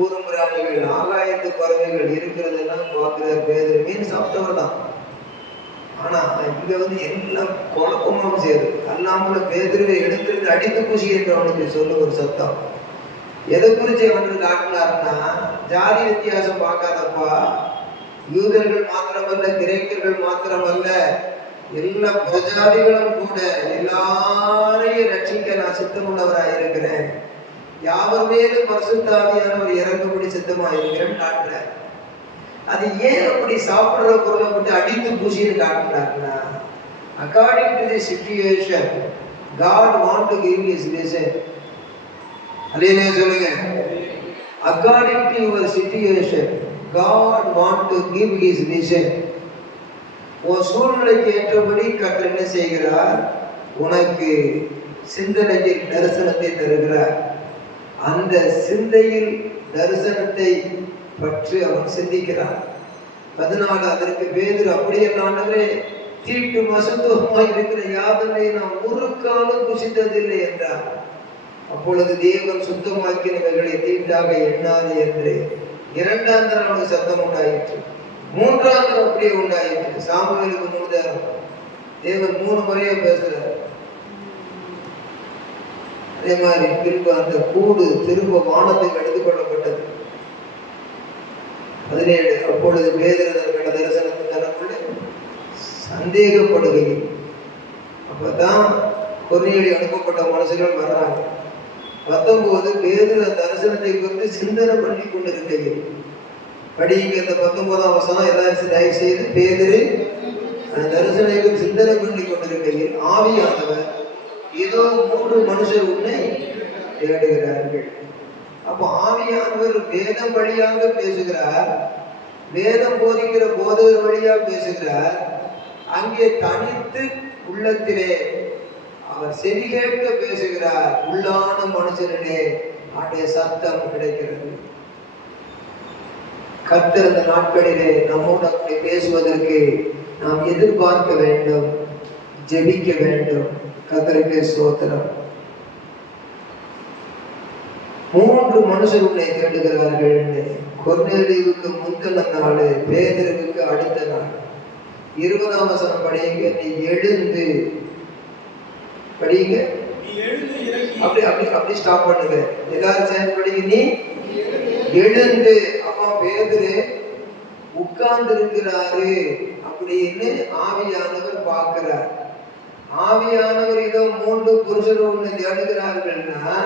ஊரும் பிராணிகள், ஆகாயத்து பறவைகள் இருக்கிறதெல்லாம் பார்க்கிறார் பேதுரு. மீன் சாப்பிட்டவர் தான். ஆனா இங்க எல்லாம் குழப்பமும் சேருது. அல்லாமல பேதுருவை எடுத்திருந்து அடித்து பூசி என்று அவனுக்கு சொல்ல ஒரு சத்தம். எதை குறிச்சு அவனுக்கு காட்டினார்னா, ஜாதி வித்தியாசம் பார்க்காதப்பா, யூதர்கள் மாத்திரமல்ல, கிரேக்கர்கள் மாத்திரமல்ல, எல்லா பிரஜாதிகளும் கூட எல்லாரையும் ரட்சிக்க நான் சித்தமுள்ளவராயிருக்கிறேன். யாவர் மேலும் பரிசுத்த ஆவியானவர் இறங்கும்படி சித்தமாயிருக்கிறேன்னு காட்டுறார். அது ஏன் அப்படி சாப்பிடுற பொருளை பற்றி அடித்து பூசின்னு காட்டுறாருன்னா, according to the situation God want to give his vision. அல்லேலூயா சொல்லுங்க. According to your situation God want to give his vision. உன் சூழ்நிலைக்கு ஏற்றபடி கர்த்தர் என்ன செய்கிறார்? உனக்கு சிந்தனையில் தரிசனத்தை தருகிறார். அந்த சிந்தையில் தரிசனத்தை பற்றி அவன் சிந்திக்கிறான். அதனால அதற்கு பேதுரு அப்படியெல்லாமே தீட்டு மசுத்துவமாய் இருக்கிற யாதனை நாம் ஒரு காலம் புசித்ததில்லை என்றார். அப்பொழுது தேவன் சுத்தமாக்கினவைகளை தீட்டாக எண்ணாது என்று 2ஆம் தரம் அவனுக்கு சத்தம் உண்டாயிற்று. 3ஆம் தரம் அப்படியே உண்டாயிற்று. சாமுவேலுக்கு முன்னதாக தேவன் 3 முறையே பேசுறார். அதே மாதிரி திரும்ப அந்த கூடு திரும்ப வானத்துக்கு எடுத்துக்கொள்ளப்பட்டது. 17 அப்பொழுது பேதுரு தரிசனத்தை தனக்குள்ள சந்தேகப்படுகையில், அப்பதான் கொர்நேலியு அனுப்பப்பட்ட மனுஷர்கள் வர்றாங்க. 19 பேதுரு தரிசனத்தை குறித்து சிந்தனை பண்ணி கொண்டிருக்கையில், படிங்க இந்த 19ஆம் வசனம் எல்லாரும் தயவு செய்து. பேதுரு அந்த தரிசனத்தை சிந்தனை பண்ணி கொண்டிருக்கையில் ஆவியானவர் ஏதோ 3 மனுஷர் உன்னை தேடுகிறார்கள். அப்போ ஆவியானவர் வேதம் வழியாக பேசுகிறார், வேதம் போதிக்கிற போதகர் வழியாக பேசுகிறார். அங்கே தனித்து உள்ளத்திலே அவர் செவி கேட்க பேசுகிறார். உள்ளான மனுஷனிலே அவருடைய சத்தம் கிடைக்கிறது. கர்த்தர் இந்த நாட்களிலே நம்மோடு அப்படி பேசுவதற்கு நாம் எதிர்பார்க்க வேண்டும், ஜெபிக்க வேண்டும். கர்த்தருக்கு ஸ்தோத்திரம். 3 மனுஷர் உன்னை தேடுகிறார்கள். கொர்நேலியுவுக்கு முந்தின நாள், பேதுருவுக்கு அடுத்த நாள். 20ஆம் வசனம் படிங்க. நீ எழுந்து படிங்க. அப்படி ஸ்டாப் பண்ணுங்க. எல்லாரும் சேர்ந்து படிங்க. நீ எழுந்து. அப்பா பேதுரு உட்கார்ந்து இருக்கிறாரு அப்படின்னு ஆவியானவர் பார்க்கிறார். ஆவியானவர் ஏதோ 3 புருஷர் ஒண்ணு தேடுகிறார்கள்னா,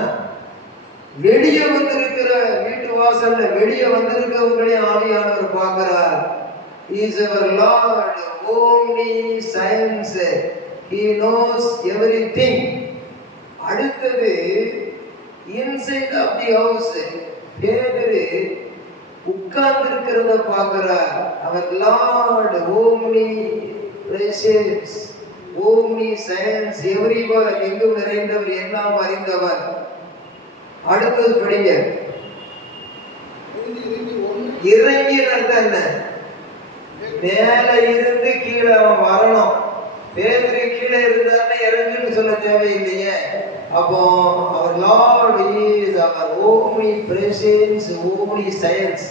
வெளியே வந்திருக்கிற வீட்டு வாசல்ல வெளியே வந்திருக்கிறவங்களே ஆவியானவர் பார்க்கிறார். He is our Lord, omniscience. He knows everything. அடுத்தது inside of the house, பேதுரு உட்கார்ந்து இருக்கிறத பார்க்கிறார். அவர் Lord, omniscience, omniscience, everywhere, எங்கும் நிறைந்தவர், எல்லாம் அறிந்தவர். அடுத்தது படிங்க. இறங்கி அர்த்தம் என்ன? மேல இருந்து கீழே அவன் வரணும். பேதுரு கீழே இருந்தாருன்னா இறங்குன்னு சொல்ல தேவையில்லையே. அப்போ அவர் லார்ட் இஸ் அவர் ஓம்னிப்ரெசன்ஸ், ஓம்னிசையன்ஸ்,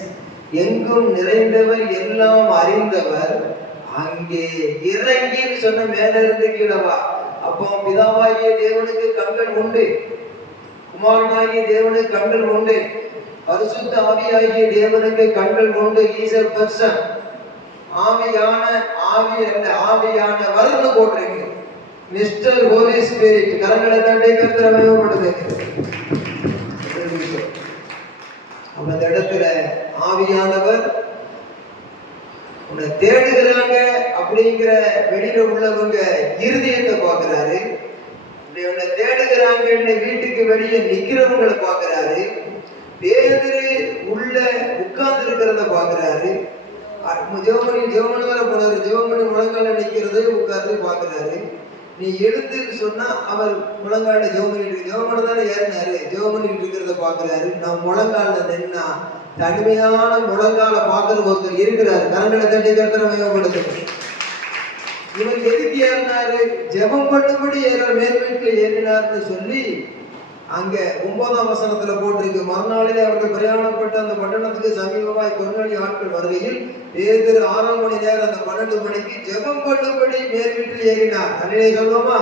எங்கும் நிறைந்தவர், எல்லாம் அறிந்தவர். அங்கே இறங்கின்னு சொன்ன மேல இருந்து கீழே வா. அப்போ பிதாவாகிய தேவனுக்கு கண்கள் உண்டு, குமாரனாகிய தேவனுக்கு கண்கள் உண்டு, பரிசுத்த ஆவியாகிய தேவனுக்கு கண்கள் உண்டு. Is a person. ஆவியான ஆவி அல்ல, ஆவியானவர்னு போட்டிருக்கு. Mister holy spirit. கரங்களை தட்டி கர்த்தரை மகிமைப்படுத்துங்க. அப்ப அந்த இடத்துல ஆவியானவர் உன்னை தேடுகிறாங்க அப்படிங்கிற வெளியில உள்ளவங்க இருதயத்தை பார்க்கிறாரு. இவனை தேடுகிறாங்க வீட்டுக்கு வெளியே நிக்கிறவங்களை பார்க்கிறாரு. பேதுரு உள்ள உட்கார்ந்து இருக்கிறத பார்க்கிறாரு. ஜெவமணி வர போனாரு. ஜெவமணி முழங்கால நிக்கிறது உட்கார்ந்து பார்க்கிறாரு. நீ எழுந்துன்னு சொன்னா அவர் முழங்கால ஜெவமணி தானே ஏறினாரு. ஜெவமணி இருக்கிறத பார்க்கிறாரு. நான் முழங்கால நின்னா தனிமையான முழங்கால பார்க்கற ஒருத்தர் இருக்கிறாரு. கரங்களை தட்டி கர்த்தரை மகிமைப்படுத்துங்க. இவர் எதுக்கு ஏறினாரு? ஜெபம் பண்ணும்படி மேல் வீட்டுல ஏறினார்னு சொல்லி அங்க 9ஆம் வசனத்துல போட்டிருக்கு. மறுநாளிலே அவர்கள் பிரயாணப்பட்டு அந்த பட்டணத்துக்கு சமீபமாய் கொர்நேலிய ஆட்கள் வருகையில் பேதுரு 6ஆம் மணி நேரம் அந்த 12 மணிக்கு ஜெபம் பண்ணும்படி மேல் வீட்டில் ஏறினார். அல்லேலூயா சொல்லுவோமா?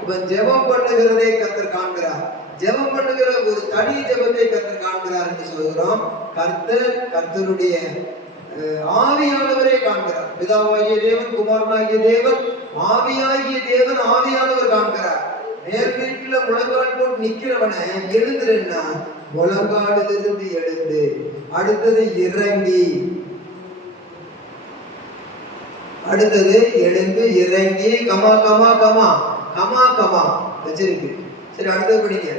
இப்ப ஜெபம் பண்ணுகிறதை கர்த்தர் காண்கிறார். ஜெபம் பண்ணுகிற ஒரு தனி ஜெபத்தை கர்த்தர் காண்கிறார் என்று சொல்கிறோம். கர்த்தருடைய ஆவியானவரே காண்கிறார். பிதாவாகிய தேவன், குமாரனாகிய தேவன், ஆவியாகிய தேவன், ஆவியானவர் காண்கிறார். மேல் வீட்டுல முழங்கால் போட்டு நிக்கிறவனை எழுந்துருன்னா முழங்காலிலிருந்து எழுந்து, அடுத்தது இறங்கி, அடுத்தது எழுந்து இறங்கி, comma comma comma comma comma வச்சிருக்கு. சரி, அடுத்தது படிங்க.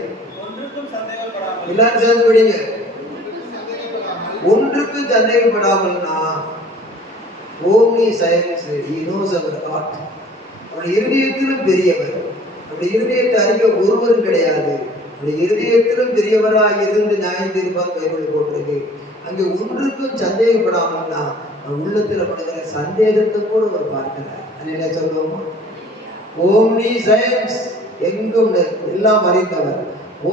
எல்லாரும் சேர்ந்து படிங்க. ஒன்றுக்கும் சந்தேகப்படாமல்னா omniscience, he knows our heart. அவருடைய இருதயத்திலும் பெரியவர். அவருடைய இருதயத்தை அறிய ஒருவரும் கிடையாது. அவருடைய இருதயத்திலும் பெரியவராக இருந்து நியாயம் தீர்ப்பார் பைபிள் போட்டிருக்கு. அங்கே ஒன்றுக்கும் சந்தேகப்படாமல்னா உள்ளத்தில் படுகிற சந்தேகத்தை கூட அவர் பார்க்கிறார். என்ன சொல்லுவோமா? ஓம்னி சயின்ஸ், எங்கும் எல்லாம் அறிந்தவர்.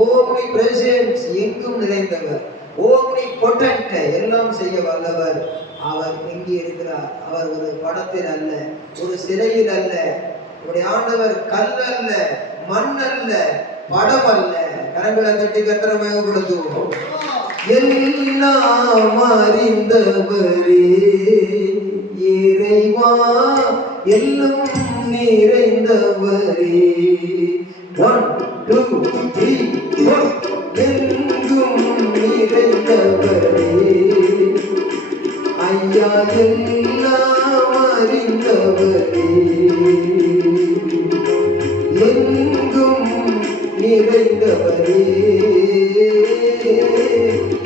ஓம்னி பிரசன்ஸ், எங்கும் நிறைந்தவர். ஓம்னி பொட்டன்ட், எல்லாம் செய்ய வல்லவர். அவர் எங்கே இருக்கிறார்? அவர் ஒரு படத்தில் அல்ல, ஒரு சிறையில் அல்ல. நம்முடைய ஆண்டவர் கல் அல்ல, மண் அல்ல, படம் அல்ல. கரங்களை தட்டி கர்த்தரை மகிமைப்படுத்துவோம். எல்லாம் அறிந்தவரே இறைவா, எல்லாம் நிறைந்தவரே. 1 2 3 4 எங்கும் நிறைந்தவரே ஐயா, எல்லாம் அறிந்தவரே, எங்கும் நிறைந்தவரே,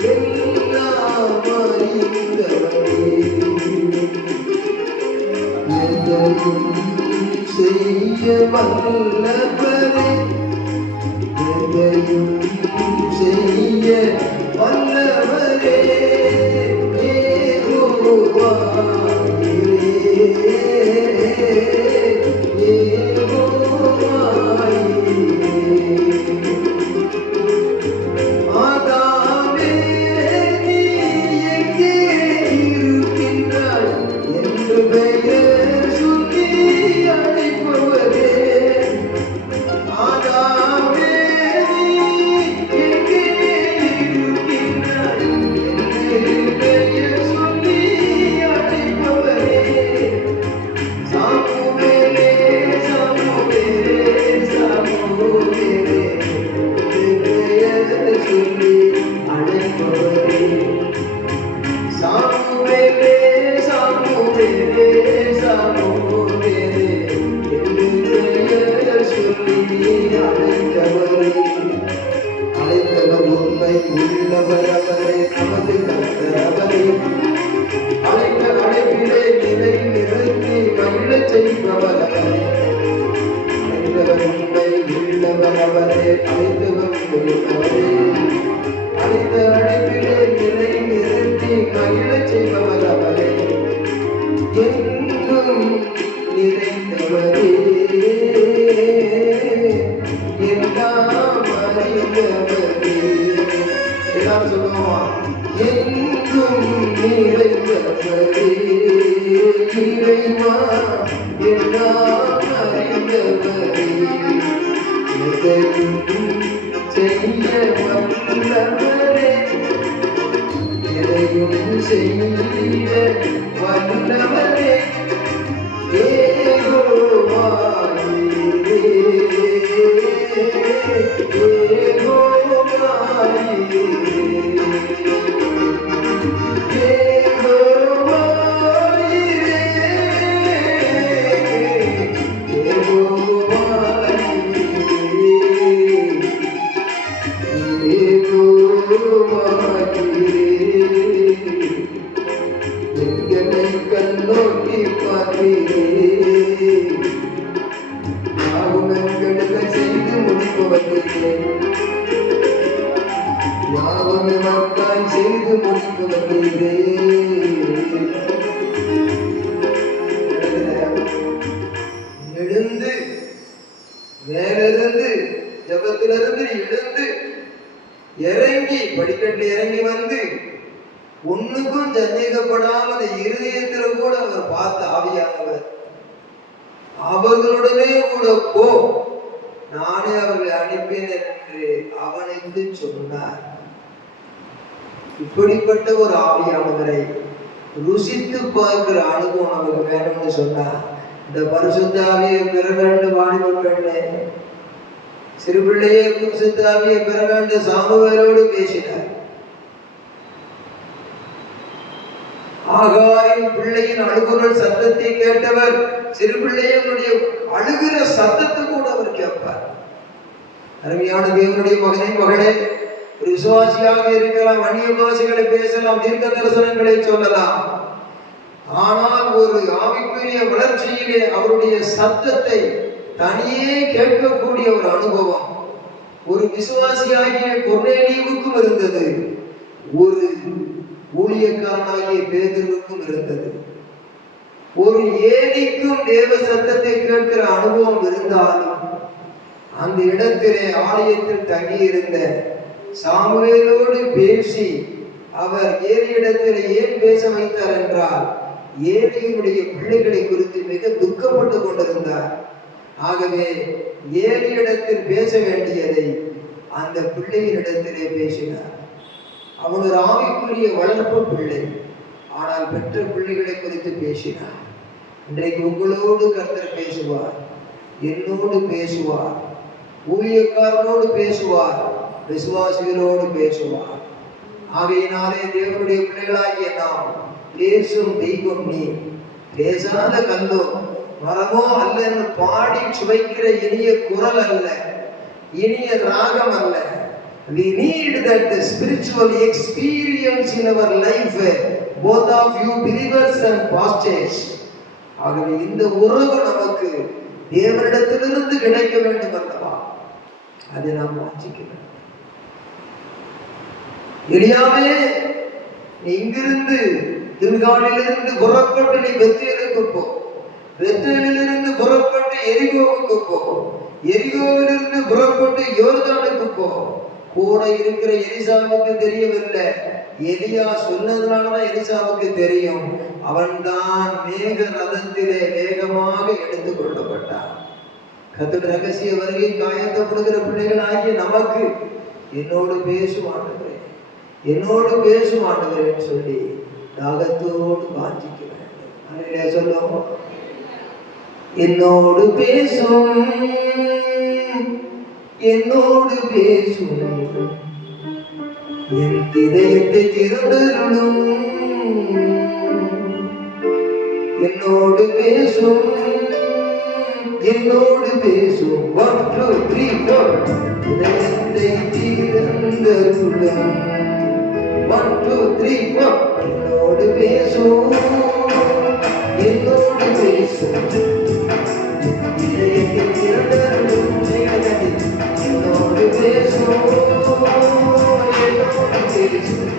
எல்லாம் அறிந்தவரே. எதையும் செய்ய வல்லவரே, எதையும் செய்ய வல்லவரே, யெகோவா ஈரே, யெகோவா ஈரே. ஆதாமே நீ எங்கே இருக்கின்றாய் என்று பெயர் சொல்லி அழைப்பவரே. ஆதாமே அழைத்தவர் உண்மை உள்ளவர் அவரே, நமது கர்த்தர் அவரே. அழைத்த அழைப்பிலே நிலை நிறுத்தி மகிழச் செய்பவர் அவரே. அழைத்தவர் உண்மை உள்ளவர் அவரே, அழைத்தவர் உள்ளவரே. அழைத்த அழைப்பிலே நிலை நிறுத்தி மகிழச் செய்பவர் அவரே. எங்கும் நிறைந்தவரே, எல்லாம் அறிந்தவரே. எல்லாரும் சொல்லுவோமா? எங்கும் நிறைந்தவரே இறைவா, எல்லாம் அறிந்தவரே, எதையும் செய்ய வல்லவரே, எதையும் செய்ய வல்லவரே, யெகோவா ஈரே, யெகோவா ஈரே, யெகோவா ஈரே, வந்தீரே. எழுந்து மேலிருந்து ஜபத்திலிருந்து எழுந்து இறங்கி படிக்கட்டில் இறங்கி வந்து ஒண்ணுக்கும் சந்தேகப்படாம அந்த இருதயத்துல கூட அவர் பார்த்த ஆவியானவர் அவர்களுடனே கூட போ, நானே அவர்களை அனுப்பேன் என்று அவனுக்கு சொன்னார். இப்படிப்பட்ட ஒரு ஆவியானவரை ருசித்து பார்க்கிற அனுபவம் நமக்கு வேணும்னு சொன்னா இந்த பரிசுத்த ஆவியை பெற வேண்டும். வாலிப பெண்ணே, சிறு பிள்ளையே பரிசுத்த ஆவியை பெற வேண்டும். சாமுவேலோடு பேசினார். ஆகாரின் பிள்ளையின் அழுகுரல் சத்தத்தை கேட்டவர் சிறு பிள்ளையனுடைய அழுகிற சத்தத்தை கூட அவர் கேட்பார். அருமையான தேவனுடைய மகனே, மகளே, ஒரு விசுவாசியாக இருக்கலாம், அந்நிய பாஷைகளை பேசலாம், தீர்க்க தரிசனங்களை சொல்லலாம். ஆனால் ஒரு ஆவிக்குரிய வளர்ச்சியிலே அவருடைய சத்தத்தை தனியே கேட்கக்கூடிய ஒரு அனுபவம் ஒரு விசுவாசியாகிய கொர்நேலியுவுக்கும் இருந்தது, ஒரு ஊழியக்காரனாகிய பேதுருவுக்கும் இருந்தது. ஒரு ஏணிக்கும் தேவ சத்தத்தை கேட்கிற அனுபவம் இருந்தாலும் அந்த இடத்திலே ஆலயத்தில் தங்கியிருந்த சாமுவேலோடு பேசி அவர் ஏலியிடத்தில் ஏன் பேச வைத்தார் என்றால் ஏலியினுடைய பிள்ளைகளை குறித்து மிக துக்கப்பட்டு கொண்டிருந்தார். ஆகவே ஏலியிடத்தில் பேச வேண்டியதை அந்த பிள்ளையினிடத்திலே பேசினார். அவன் ஒரு ஆவிக்குரிய வளர்ப்பு பிள்ளை, ஆனால் பெற்ற பிள்ளைகளை குறித்து பேசினார். இன்றைக்கு உங்களோடு கர்த்தர் பேசுவார், என்னோடு பேசுவார், ஊழியக்காரனோடு பேசுவார், விசுவாசிகளோடு பேசுவார். ஆகையினாலே தேவனுடைய பிள்ளைகளாகிய நாம் பேசும் தெய்வம் நீ, பேசாத கல்லோ மரமோ அல்ல என்று பாடி சுவைக்கிற இனிய குரல் அல்ல, இனிய ராகம் அல்ல. We need that spiritual experience in our life, both of you believers and pastors. ஆகவே இந்த உறவு நமக்கு தேவனிடத்திலிருந்து கிடைக்க வேண்டும் அல்லவா, அதை நாம் வாஞ்சிக்க வேண்டும். எலியாவே, நீ இங்கிருந்து கில்காலிலிருந்து புறப்பட்டு நீ பெத்தேலுக்கு போ, பெத்தேலிலிருந்து புறப்பட்டு எரிகோவுக்கு போ, எரிகோவிலிருந்து புறப்பட்டு யோர்தானுக்கு போ. கூட இருக்கிற எலிசாவுக்கு தெரியவில்லை, எலியா சொன்னதுனாலதான் எலிசாவுக்கு தெரியும். அவன்தான் மேக ரதத்திலே வேகமாக எடுத்துக் கொள்ளப்பட்டான். கர்த்தருடைய ரகசிய வருகை காயத்தப்படுகிற பிள்ளைகள் ஆகிய நமக்கு என்னோடு பேசும் ஆண்டவரே, என்னோடு பேசும் ஆண்டவரேன்னு சொல்லி தாகத்தோடு வாஞ்சிக்க வேண்டும். அதிலே சொல்லுவோம், என்னோடு பேசும், என்னோடு பேசும், என் இதயத்தை திறந்தருளும். என்னோடு பேசும், என்னோடு பேசும், 1 2 3 4, இதயத்தை திறந்தருளும். 1 2 3 4, என்னோடு பேசும், என்னோடு பேசும், இதயத்தை திறந்தருளும். என்னோடு பேசும், என்னோடு பேசும்,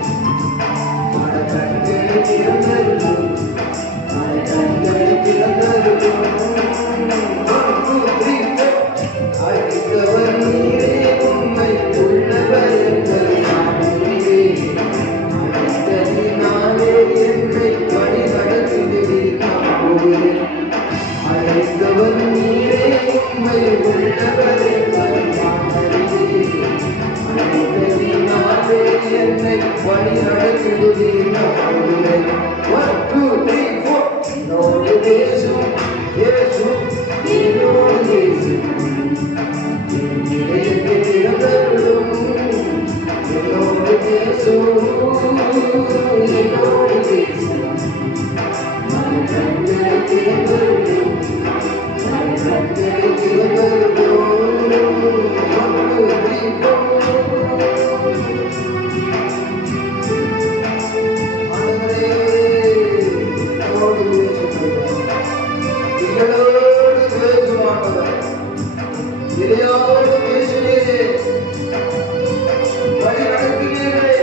மனக்கண்களை திறந்தருளும், மனக்கண்களை திறந்தருளும். 1 2 3 4, அழைத்தவர் நீரே, உம்மை உள்ளவர் என்பதை நான் அறிவேன். அழைத்ததினாலே என்னை வழி நடத்திடுவீர் நான் போகிறேன். அழைத்தவர் நீரே, உம்மை உள்ளவர் என்பதை நான் அறிவேன். அழைத்ததினாலே என்னை வழி நடத்திடுவீர் நான் போகிறேன். 1 2 3 4, என்னோடு பேசும், பேசும், என்னோடு பேசும், இதயத்தை திறந்தருளும். என்னோடு பேசும், என்னோடு பேசும், மனக்கண்களை திறந்தருளும், மனக்கண்களை திறந்தருளும். 1 2 3 4, ஆண்டவரே, என்னோடு பேசும், எங்களோடு பேசும் ஆண்டவரே. எலியாவோடு பேசினீரே, வழி நடத்தினீரே.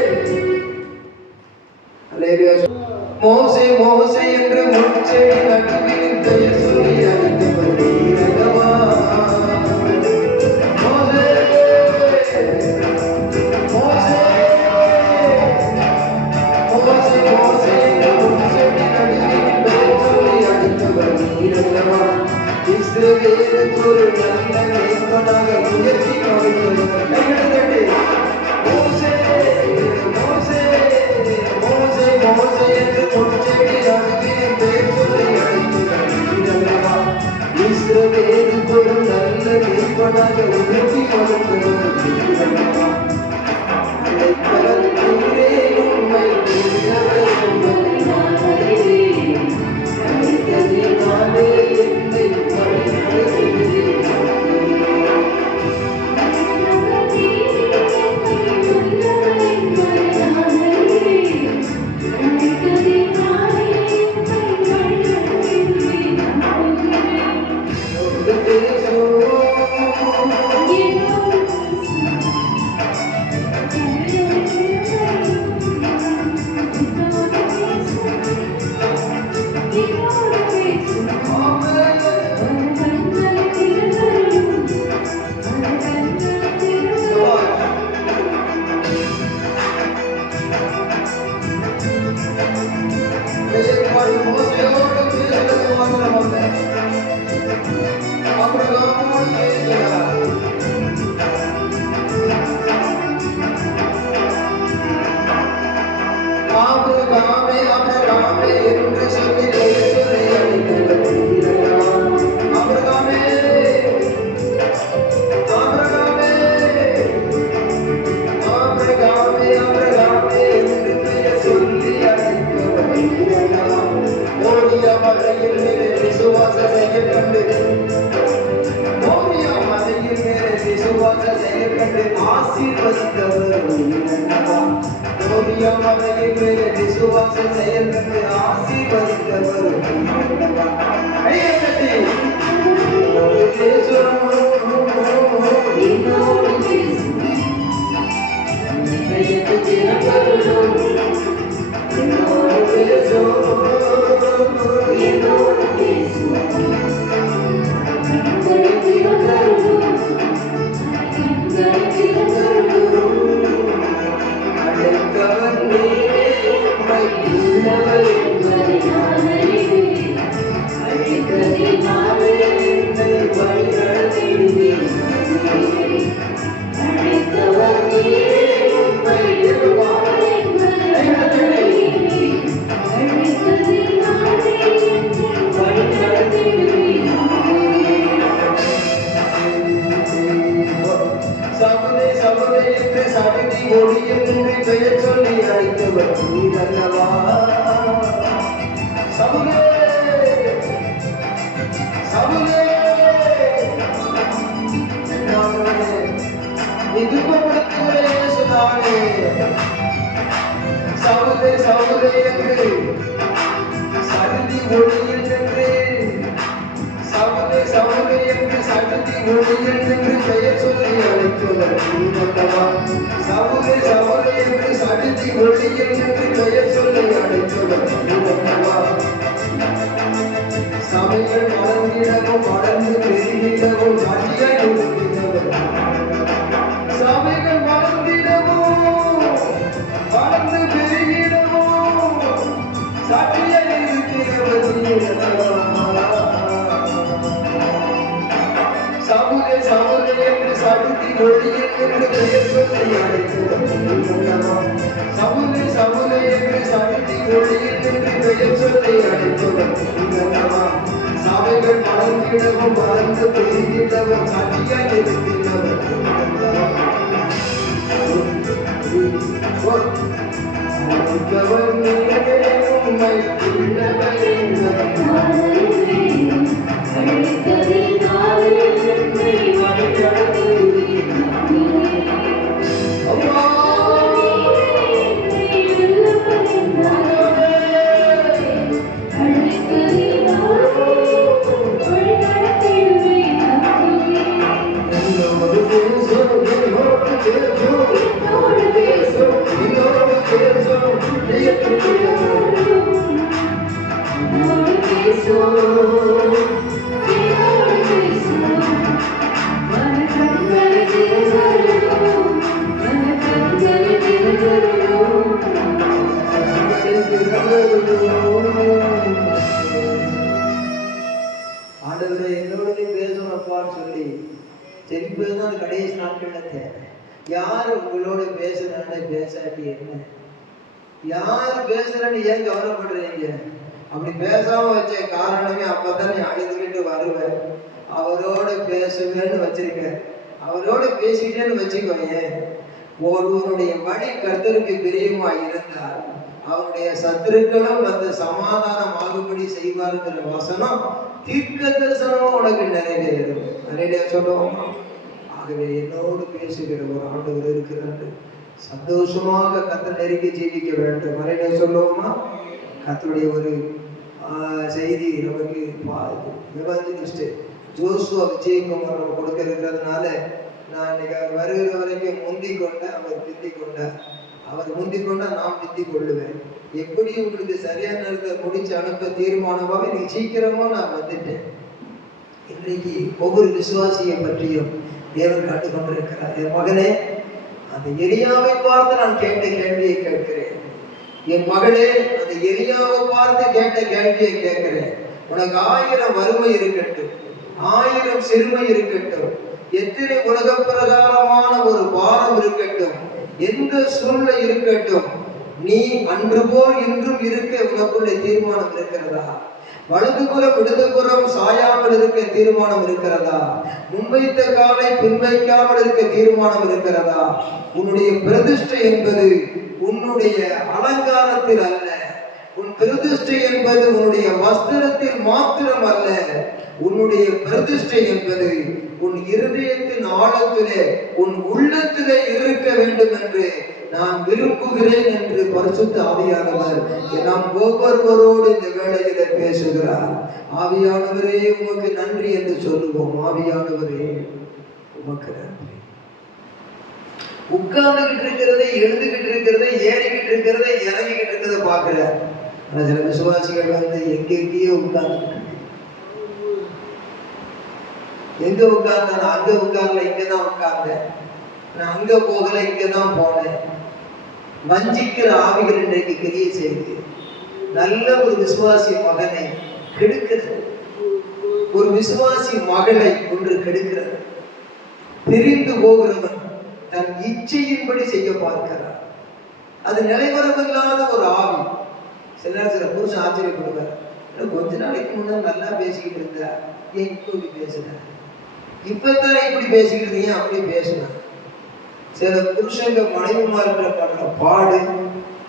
உயர்த்தி காமித்தவர். கைகளை தட்டி மோசே மோசே மோசே மோசே என்று பொற்செடி அருகே பெயர் சொல்லி அழைத்தவர். இஸ்ரவேலுக்கு ஒரு நல்ல மேய்ப்பனாக உயர்த்தி காமித்தவர். அழைத்தவர் நீரே உம்மை தேடினவர் என்பதை நான் அறிவேன். அழைத்ததினாலே என்னை வழிநடத்துகிறீர். என்பதுதான் அந்த கடைசி நாட்கள்ல தேவை. யார் உங்களோட பேசுறான்னு பேசாட்டி என்ன, யார் பேசுறன்னு ஏன் கவலைப்படுறீங்க? அப்படி பேசாம வச்ச காரணமே அப்பதான் நீ அழுதுகிட்டு வருவேன். அவரோட பேசுவேன்னு வச்சிருக்க, அவரோட பேசிட்டேன்னு வச்சுக்கோங்க. ஒருவனுடைய வழி கர்த்தருக்கு பிரியமா இருந்தால் அவனுடைய சத்துருக்களும் அந்த சமாதானம் ஆகும்படி செய்வாருங்கிற வசனம் தீர்க்க தரிசனமும் உனக்கு நிறைவேறும். நிறைய சொல்லுவோம். ஆகவே என்னோடு பேசுகிற ஒரு ஆண்டவர் இருக்கிறாரு. சந்தோஷமாக கர்த்தர் நெருங்கி ஜீவிக்க வேண்டும். நிறைய சொல்லுவோமா? கர்த்தருடைய ஒரு செய்தி நமக்கு எவாஞ்சலிஸ்ட் ஜோசுவா விஜயகுமார் நம்ம கொடுக்க இருக்கிறதுனால நான் இன்னைக்கு வருகிற வரைக்கும் முந்தி கொண்டேன், அவர் பிந்தி கொண்டார். அவர் முந்தி கொண்டா நான் பிந்தி கொள்ளுவேன். எப்படி உங்களுக்கு சரியான நேரத்தை முடிச்சு அனுப்ப தீர்மானமாக இன்னைக்கு சீக்கிரமா நான் வந்துட்டேன். இன்றைக்கு ஒவ்வொரு விசுவாசியை பற்றியும் தேவன் கண்டு கொண்டிருக்கிறார். என் மகனே, அந்த எலியாவை பார்த்து நான் கேட்ட கேள்வியை கேட்கிறேன். என் மகளே, அந்த எலியாவை பார்த்து கேட்ட கேள்வியை கேட்கிறேன். உனக்கு 1000 வறுமை இருக்கட்டும், 1000 சிறுமை இருக்கட்டும், எத்தனை உலக பிரகாரமான ஒரு பாரம் இருக்கட்டும், எந்த சூழ்நிலை இருக்கட்டும், நீ அன்று போல் இன்றும் இருக்க உனக்குள்ள தீர்மானம் இருக்கிறதா? வலதுபுறம் இடதுபுறம் சாயாமல் இருக்க தீர்மானம் இருக்கிறதா? முன்வைத்த காலை பின்வைக்காமல் இருக்க தீர்மானம் இருக்கிறதா? உன்னுடைய பிரதிஷ்டை என்பது உன்னுடைய அலங்காரத்தில் அல்ல, உன் பிரதிஷ்டை என்பது உன்னுடைய வஸ்திரத்தில் மாத்திரம் அல்ல, உன்னுடைய பிரதிஷ்டை என்பது உன் இருதயத்தின் ஆழத்திலே உன் உள்ளத்திலே இருக்க வேண்டும் என்று நான் விரும்புகிறேன் என்று பரிசுத்த ஆவியானவர் நாம் ஒவ்வொருவரோடு இந்த வேளையில பேசுகிறார். ஆவியானவரே உமக்கு நன்றி என்று சொல்லுவோம். ஆவியானவரே உமக்கு நன்றி. உட்கார்ந்துகிட்டு இருக்கிறதை, எழுந்துகிட்டு இருக்கிறதை, ஏறிக்கிட்டு இருக்கிறதை, இறங்கிக்கிட்டு இருக்கிறத பாக்குற சில விசுவாசிகள் எங்கெங்கேயோ உட்கார்ந்துகிட்டு இருக்கு. எங்க உட்கார்ந்தேன்? அங்க உட்கார்ல, இங்கதான் உட்கார்ந்தேன். நான் அங்க போகல, இங்கதான் போனேன். வஞ்சிக்கிற ஆவிகள் இன்றைக்கு கிரியை செய்து நல்ல ஒரு விசுவாசி மகனை கெடுக்கிறது, ஒரு விசுவாசி மகளை ஒன்று கெடுக்கிறது. பிரிந்து போகிறவன் தன் இச்சையின்படி செய்ய பார்க்கிறார். அது நிலைவரமில்லாத ஒரு ஆவி. சில புருஷன் ஆச்சரியப்படுவார். கொஞ்ச நாளைக்கு முன்னாடி நல்லா பேசிக்கிட்டு இருந்தா, ஏன் இப்போ இப்படி பேசுன? இப்பத்தானே இப்படி பேசிக்கிட்டு இருந்தீங்க, அப்படி பேசுன. சில புருஷங்க மனைவிமார்களை படுற பாடு,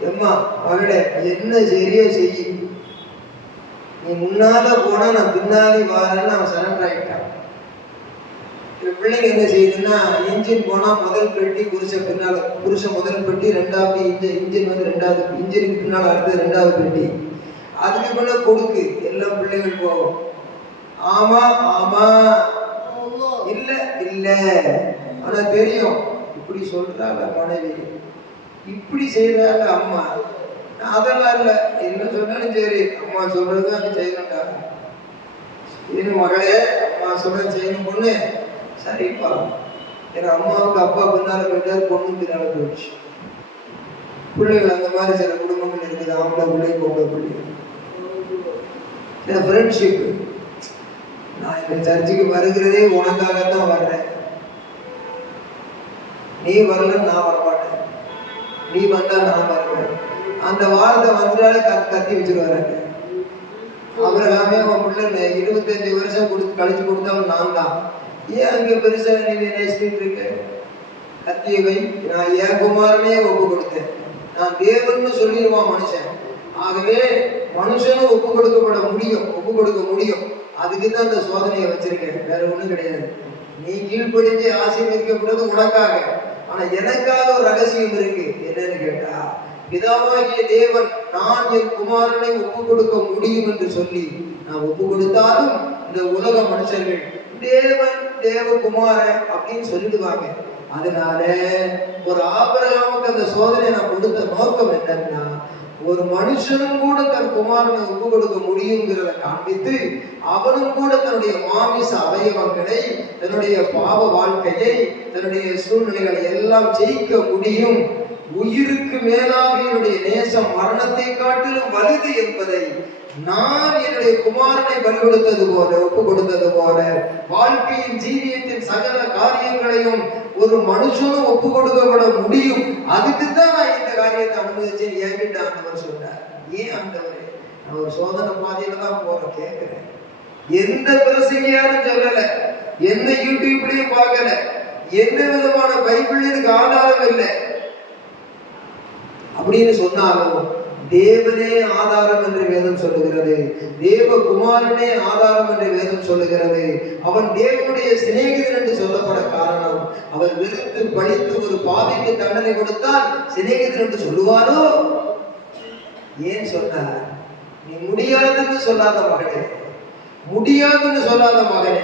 எம்மா மகளே என்ன சரியா செய்ய, நீ முன்னால போனா நான் பின்னாடி வாரேன்னு அவன் சரண்டர் ஆயிட்டான். பிள்ளைங்க என்ன செய்யுதுன்னா, இன்ஜின் போனா முதல் பெட்டி புருஷன் முதல் பெட்டி, ரெண்டாவது இன்ஜின் வந்து ரெண்டாவது, இன்ஜினுக்கு பின்னால் அடுத்தது ரெண்டாவது பெட்டி. அதுக்கு பின்ன கொடுக்கு எல்லாம் பிள்ளைகள் போகும். ஆமா ஆமா, இல்ல இல்ல, ஆனா தெரியும் இப்படி சொல்றாங்க மனைவி, இப்படி செய்யறாங்க அம்மா. அதெல்லாம் இல்ல, என்ன சொன்னாலும் சரி அம்மா சொல்றதுதான் நீ செய்யணும்டா. இது மகளே, அம்மா சொல்றது செய்யணும் பொண்ணு, சரிப்பா. ஏன்னா அம்மாவுக்கு அப்பா பின்னால போயிட்டாரு, பொண்ணு பின்னால போயிடுச்சு. பிள்ளைகள் அந்த மாதிரி சில குடும்பங்கள் இருக்குது. ஆம்பளை பிள்ளை, பொம்பளை பிள்ளை, சில ஃப்ரெண்ட்ஷிப். நான் இந்த சர்ச்சுக்கு வருகிறதே உனக்காகத்தான் வர்றேன், நீ வரலன்னு நான் வரமாட்டேன், நீ வந்தா நான் வருவேன். அந்த வார்த்தை வந்துட்டாலே கத்தி வச்சிருவாரு. அவராமே அவன் பிள்ளை 25 வருஷம் கழிச்சு கொடுத்தவன் நான் தான். ஏன் அங்க பெருசா நீ நேசிட்டு இருக்க? கத்திய வை. நான் என் குமாரனே ஒப்பு கொடுத்தேன். நான் தேவன்னு சொல்லிடுவான் மனுஷன். ஆகவே மனுஷனும் ஒப்பு கொடுக்க முடியும். அதுக்குதான் அந்த சோதனையை வச்சிருக்கேன், வேற ஒண்ணும் கிடையாது. நீ கீழ்ப்படிஞ்சு ஆசீர்வதிக்கப்படுறது உனக்காக, ஆனா எனக்காக ஒரு ரகசியம் இருக்கு. என்னன்னு கேட்டா, பிதாவாகிய தேவன் நான் என் குமாரனை ஒப்பு கொடுக்க முடியும் என்று சொல்லி நான் ஒப்பு கொடுத்தாலும் இந்த உலக மனுஷர்கள் தேவன் தேவகுமாரன் அப்படின்னு சொல்லிடுவாங்க. அதனால ஒரு ஆபிரகாமுக்கு அந்த சோதனை நான் கொடுத்த நோக்கம் என்னன்னா, ஒரு மனுஷனும் கூட தன் குமாரனை ஒப்பு கொடுக்க முடியுங்கிறத காண்பித்து, அவனும் கூட தன்னுடைய மாமிச அவயவங்களை, தன்னுடைய பாவ வாழ்க்கையை, தன்னுடைய சூழ்நிலைகளை எல்லாம் ஜெயிக்க முடியும். உயிருக்கு மேலாக என்னுடைய நேசம் மரணத்தை காட்டிலும் வலுது என்பதை நான் என்னுடைய குமாரனை பலி கொடுத்தது போல, ஒப்பு கொடுத்தது போல, வாழ்க்கையின் ஜீவியத்தின் சகல காரியங்களையும் ஒரு மனுஷனும் ஒப்பு கொடுக்கப்பட முடியும். அதுக்குத்தான் நான் இந்த காரியத்தை அனுமதிச்சேன் என்கிட்ட ஆண்டவர் சொன்னார். ஏன் ஆண்டவரே, நான் ஒரு சோதனை பாதையில தான் போறேன் கேட்கிறேன். எந்த பிரசங்கியாரும் சொல்லல, எந்த யூடியூப்லயும் பார்க்கல, எந்த விதமான பைபிள் எனக்கு ஆதாரம் இல்லை அப்படின்னு சொன்னாலும் தேவனே ஆதாரம் என்று வேதம் சொல்லுகிறது. தேவகுமாரனே ஆதாரம் என்று வேதம் சொல்லுகிறது. அவன் தேவனுடைய சிநேகிதன் என்று சொல்லப்பட காரணம், அவர் வெறுத்து பழித்து ஒரு பாவிக்கு தண்டனை கொடுத்தால் சிநேகிதன் என்று சொல்லுவாரோ? ஏன் சொன்னார்? நீ முடியாதுன்னு சொல்லாத மகனே, முடியாதுன்னு சொல்லாத மகனே,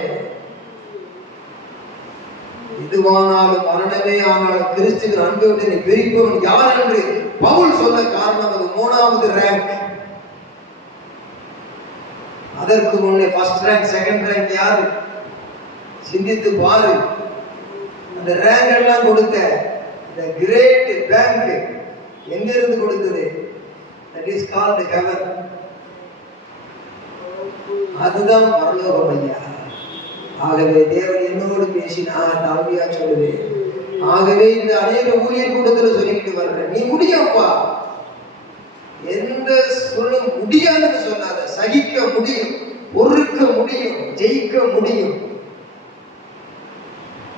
இதுவானாலும் மரணமே ஆனாலும் கிறிஸ்துவின் அன்பை விட்டு நீ பிரிப்பவன் யார் என்று பவுல் சொல்ல காரணம் அது 3வது ரேங்க். அதற்கு முன்னே ஃபர்ஸ்ட் ரேங்க், செகண்ட் ரேங்க் யாரு? சிந்தித்து பாரு. அந்த ரேங்க் எல்லாம் கொடுத்த the great bank எங்க இருந்து கொடுத்தது? that is called heaven. அதுதான் பரலோகம் ஐயா. ஆகவே தேவன் என்னோடு பேசினார், தாழ்மையா சொல்லுவேன். ஆகவே இந்த அநேக ஊழியர் கூட்டத்துல சொல்லிக்கிட்டு வர்றேன், நீ முடியப்பா, எந்த சொல்ல முடியாதுன்னு சொல்லாத. சகிக்க முடியும், பொறுக்க முடியும், ஜெயிக்க முடியும்,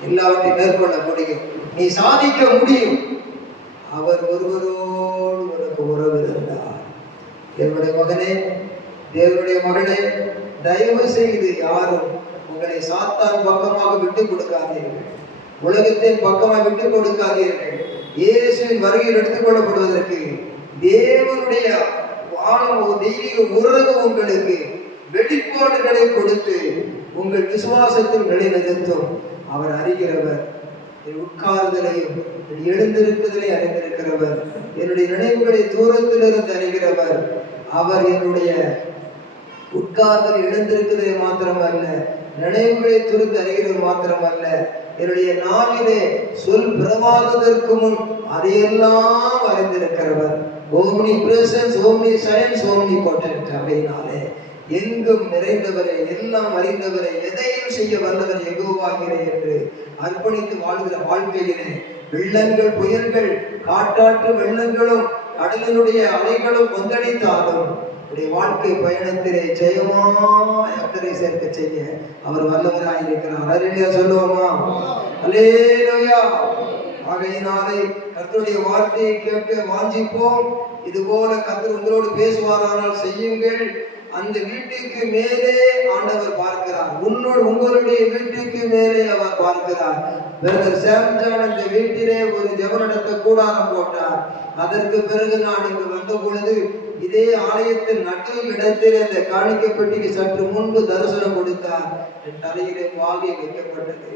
எல்லாவற்றையும் மேற்கொள்ள முடியும், நீ சாதிக்க முடியும். அவர் ஒருவரோடு உனக்கு உறவு இருந்தார். தேவனுடைய மகனே, தேவனுடைய மகளே, தயவு செய்து யாரும் உங்களை சாத்தான் பக்கமாக விட்டு கொடுக்காதீர்கள், உலகத்தின் பக்கமாக விட்டு கொடுக்காதீர்கள். இயேசுவின் வருகையில் எடுத்துக் கொள்ளப்படுவதற்கு தேவனுடைய தெய்வீக உறவு உங்களுக்கு வெளிப்பாடுகளை கொடுத்து உங்கள் விசுவாசத்தில் நிலைநிறுத்தும். அவர் அறிகிறவர், என் உட்கார்தலையும் எழுந்திருக்குதலை அறிந்திருக்கிறவர், என்னுடைய நினைவுகளை தூரத்திலிருந்து அறிகிறவர். அவர் என்னுடைய உட்கார்தல் எழுந்திருக்குதலை மாத்திரமல்ல, நினைவுகளை துரித்து அறிகிறது மாத்திரமல்ல, என்னுடைய நாவிலே சொல் பிறவாததற்கு முன் அதையெல்லாம் அறிந்திருக்கிறவர். Omnipresence, omniscience, omnipotent. அப்படின்னாலே எங்கும் நிறைந்தவரே, எல்லாம் அறிந்தவரே, எதையும் செய்ய வல்லவர் யெகோவாகிறே என்று அர்ப்பணித்து வாழ்கிற வாழ்க்கையிலே வெள்ளங்கள், புயல்கள், காட்டாற்று வெள்ளங்களும் கடலினுடைய அலைகளும் கொந்தளித்தாலும் உடைய வாழ்க்கை பயணத்திலே ஜெயமாய் அக்கறை சேர்க்க செய்ய அவர் வல்லவராயிருக்கிறார். அல்லேலூயா சொல்லுவோமா? அல்லேலூயா. ஆகையினாலே கர்த்தருடைய வார்த்தையை கேட்க வாஞ்சிப்போம். இது போல கர்த்தர் உங்களோடு பேசுவாரானால் செய்யுங்கள். அந்த வீட்டுக்கு மேலே ஆண்டவர் பார்க்கிறார், உங்களுடைய வீட்டுக்கு மேலே அவர் பார்க்கிறார். பிரதர் சாம்ஜான் இந்த வீட்டிலே ஒரு ஜெப நடத்த கூடாரம் போட்டார். அதற்கு பிறகு நான் இங்கு வந்த பொழுது இதே ஆலயத்தின் நட்டு இடத்தில் அந்த காணிக்கை பெட்டிக்கு சற்று முன்பு தரிசனம் கொடுத்தார். என் தலையிலே வாகை வைக்கப்பட்டது.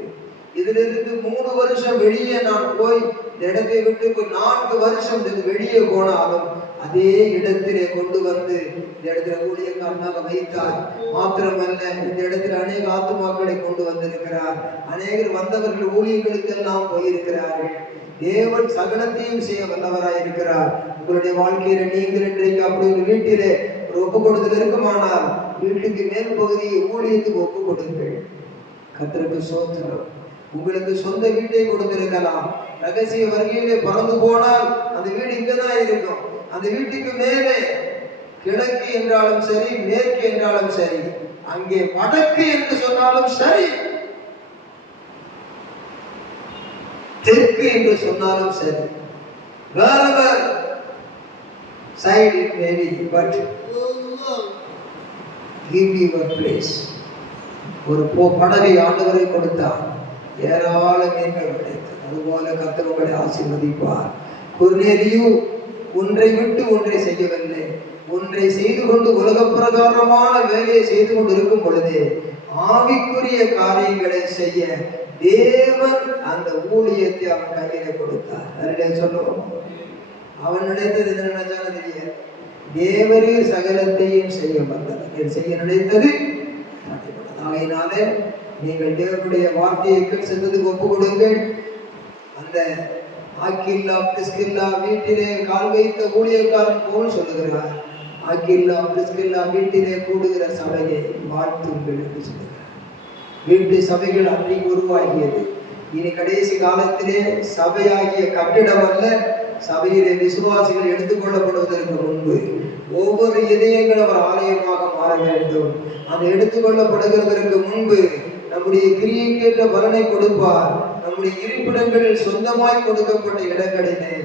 இதிலிருந்து 3 வருஷம் வெளியே நான் போய் இந்த இடத்தை விட்டு 4 வருஷம் வெளியே போனாலும் அதே இடத்திலே கொண்டு வந்து இந்த இடத்துல ஊழியக்காரனாக வைத்தார். மாத்திரமல்ல, இந்த இடத்துல அநேக ஆத்துமாக்களை கொண்டு வந்திருக்கிறார். அநேகர் வந்தவர்கள் ஊழியர்களுக்கு எல்லாம் போயிருக்கிறார்கள். தேவன் சகலத்தையும் செய்ய வல்லவராயிருக்கிறார். உங்களுடைய வாழ்க்கையில நீங்கள் இன்றைக்கு அப்படி ஒரு வீட்டிலே ஒரு ஒப்பு கொடுத்தல் இருக்குமானால் வீட்டுக்கு மேல் பகுதியை ஊழியத்துக்கு ஒப்பு கொடுங்கள். கர்த்தருக்கு ஸ்தோத்திரம். உங்களுக்கு சொந்த வீட்டை கொடுத்திருக்கலாம். ரகசிய வருகையிலே பறந்து போனால் அந்த வீடு இங்கதான் இருக்கும். அந்த வீட்டுக்கு மேலே கிழக்கு என்றாலும் சரி, மேற்கு என்றாலும் சரி, அங்கே வடக்கு என்று சொன்னாலும் சரி, தெற்கு என்று சொன்னாலும் சரி, wherever side it may be, but give your place. ஒரு படகை ஆண்டவரை கொடுத்தார், ஏராளம் மீன்கள் கிடைத்தது. அதுபோல கர்த்தர் உங்களை ஆசீர்வதிப்பார். கொர்நேலியு ஒன்றை விட்டு ஒன்றை செய்யவில்லை. ஒன்றை செய்து கொண்டு உலக பிரகாரமான வேலையை செய்து கொண்டு இருக்கும் பொழுது ஆவிக்குரிய காரியங்களை செய்ய தேவன் அந்த ஊழியத்தை அவன் கையில கொடுத்தார். அதிலே சொல்லுவோம், அவன் நினைத்தது என்ன நினைச்சாலும் தெரியாது. தேவரே சகலத்தையும் செய்ய வந்தது, செய்ய நினைத்தது. ஆகையினாலே நீங்கள் தேவனுடைய வார்த்தையை சென்றதுக்கு ஒப்பு கொடுங்கள். அந்த ஆக்கில்லா பிரிஸ்கில்லா வீட்டிலே கால் வைத்த ஊழியக்காரன் போல் சொல்லுகிறார், அகில்லா பிரிஸ்கில்லா வீட்டிலே கூடுகிற சபையை வாழ்த்துங்கள் என்று சொல்லுகிறார். வீட்டு சபைகள் அன்றைக்கு உருவாகியது. இனி கடைசி காலத்திலே சபையாகிய கட்டிடம் அல்ல, சபையிலே விசுவாசிகள் எடுத்துக்கொள்ளப்படுவதற்கு முன்பு ஒவ்வொரு இதயங்களும் ஒரு ஆலயமாக மாற வேண்டும். அது எடுத்துக்கொள்ளப்படுகிறதற்கு முன்பு நம்முடைய கிரியைக்கேற்ற பலனை கொடுப்பார். நம்முடைய இருப்பிடங்களில் சொந்தமாய் கொடுக்கப்பட்ட இடங்களிலே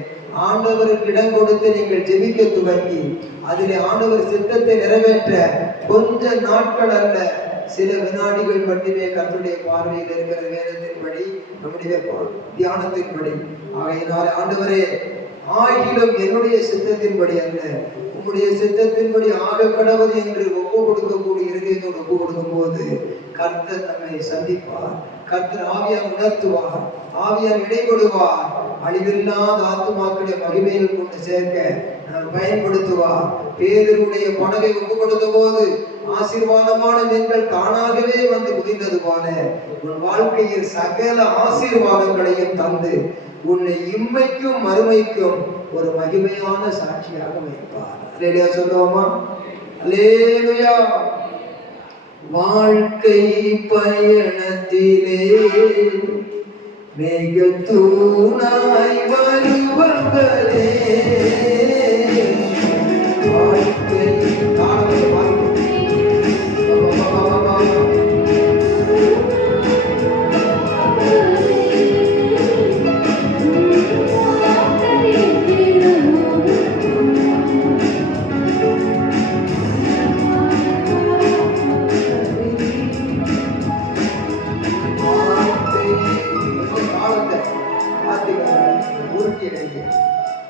ஆண்டவருக்கு இடம் கொடுத்து நீங்கள் ஜெபிக்க துவங்கி அதிலே ஆண்டவர் சித்தத்தை நிறைவேற்ற கொஞ்ச நாட்கள் அல்ல, சில வினாடிகள் மட்டுமே கர்த்தருடைய பார்வையில் இருக்கிற வேதத்தின்படி, நம்முடைய தியானத்தின்படி. ஆகையினால் ஆண்டவரே, ஆகிலும் என்னுடைய சித்தத்தின்படி அல்ல, உம்முடைய சித்தத்தின்படி ஆக கடவுள் என்று ஒப்பு கொடுக்கக்கூடிய இருதயத்தோடு ஒப்பு கொடுக்கும் போது கர்த்தர் நம்மை சந்திப்பார். கர்த்தர் ஆவியார் உணர்த்துவார், ஆவியார் இடைபடுவார். அழிவில்லாத ஆத்துமாக்களை மகிமையில் கொண்டு சேர்க்க பயன்படுத்துவார். பேதருடைய படகை ஒப்பு கொடுத்த போது ஆசீர்வாதமான நீங்கள் தானாகவே வந்து குதிந்தது போல உன் வாழ்க்கையில் சகல ஆசீர்வாதங்களையும் தந்து உன்னை இம்மைக்கும் மறுமைக்கும் ஒரு மகிமையான சாட்சியாக வைப்பார். அல்லேலூயா சொல்லுவோமா? அல்லேலூயா. வாழ்க்கை பயணத்திலே மிக தூணாய் வருவதே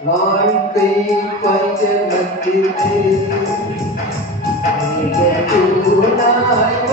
வாழ்க்கை வாழ்க்கை பயணத்திலே மிக தூணாய்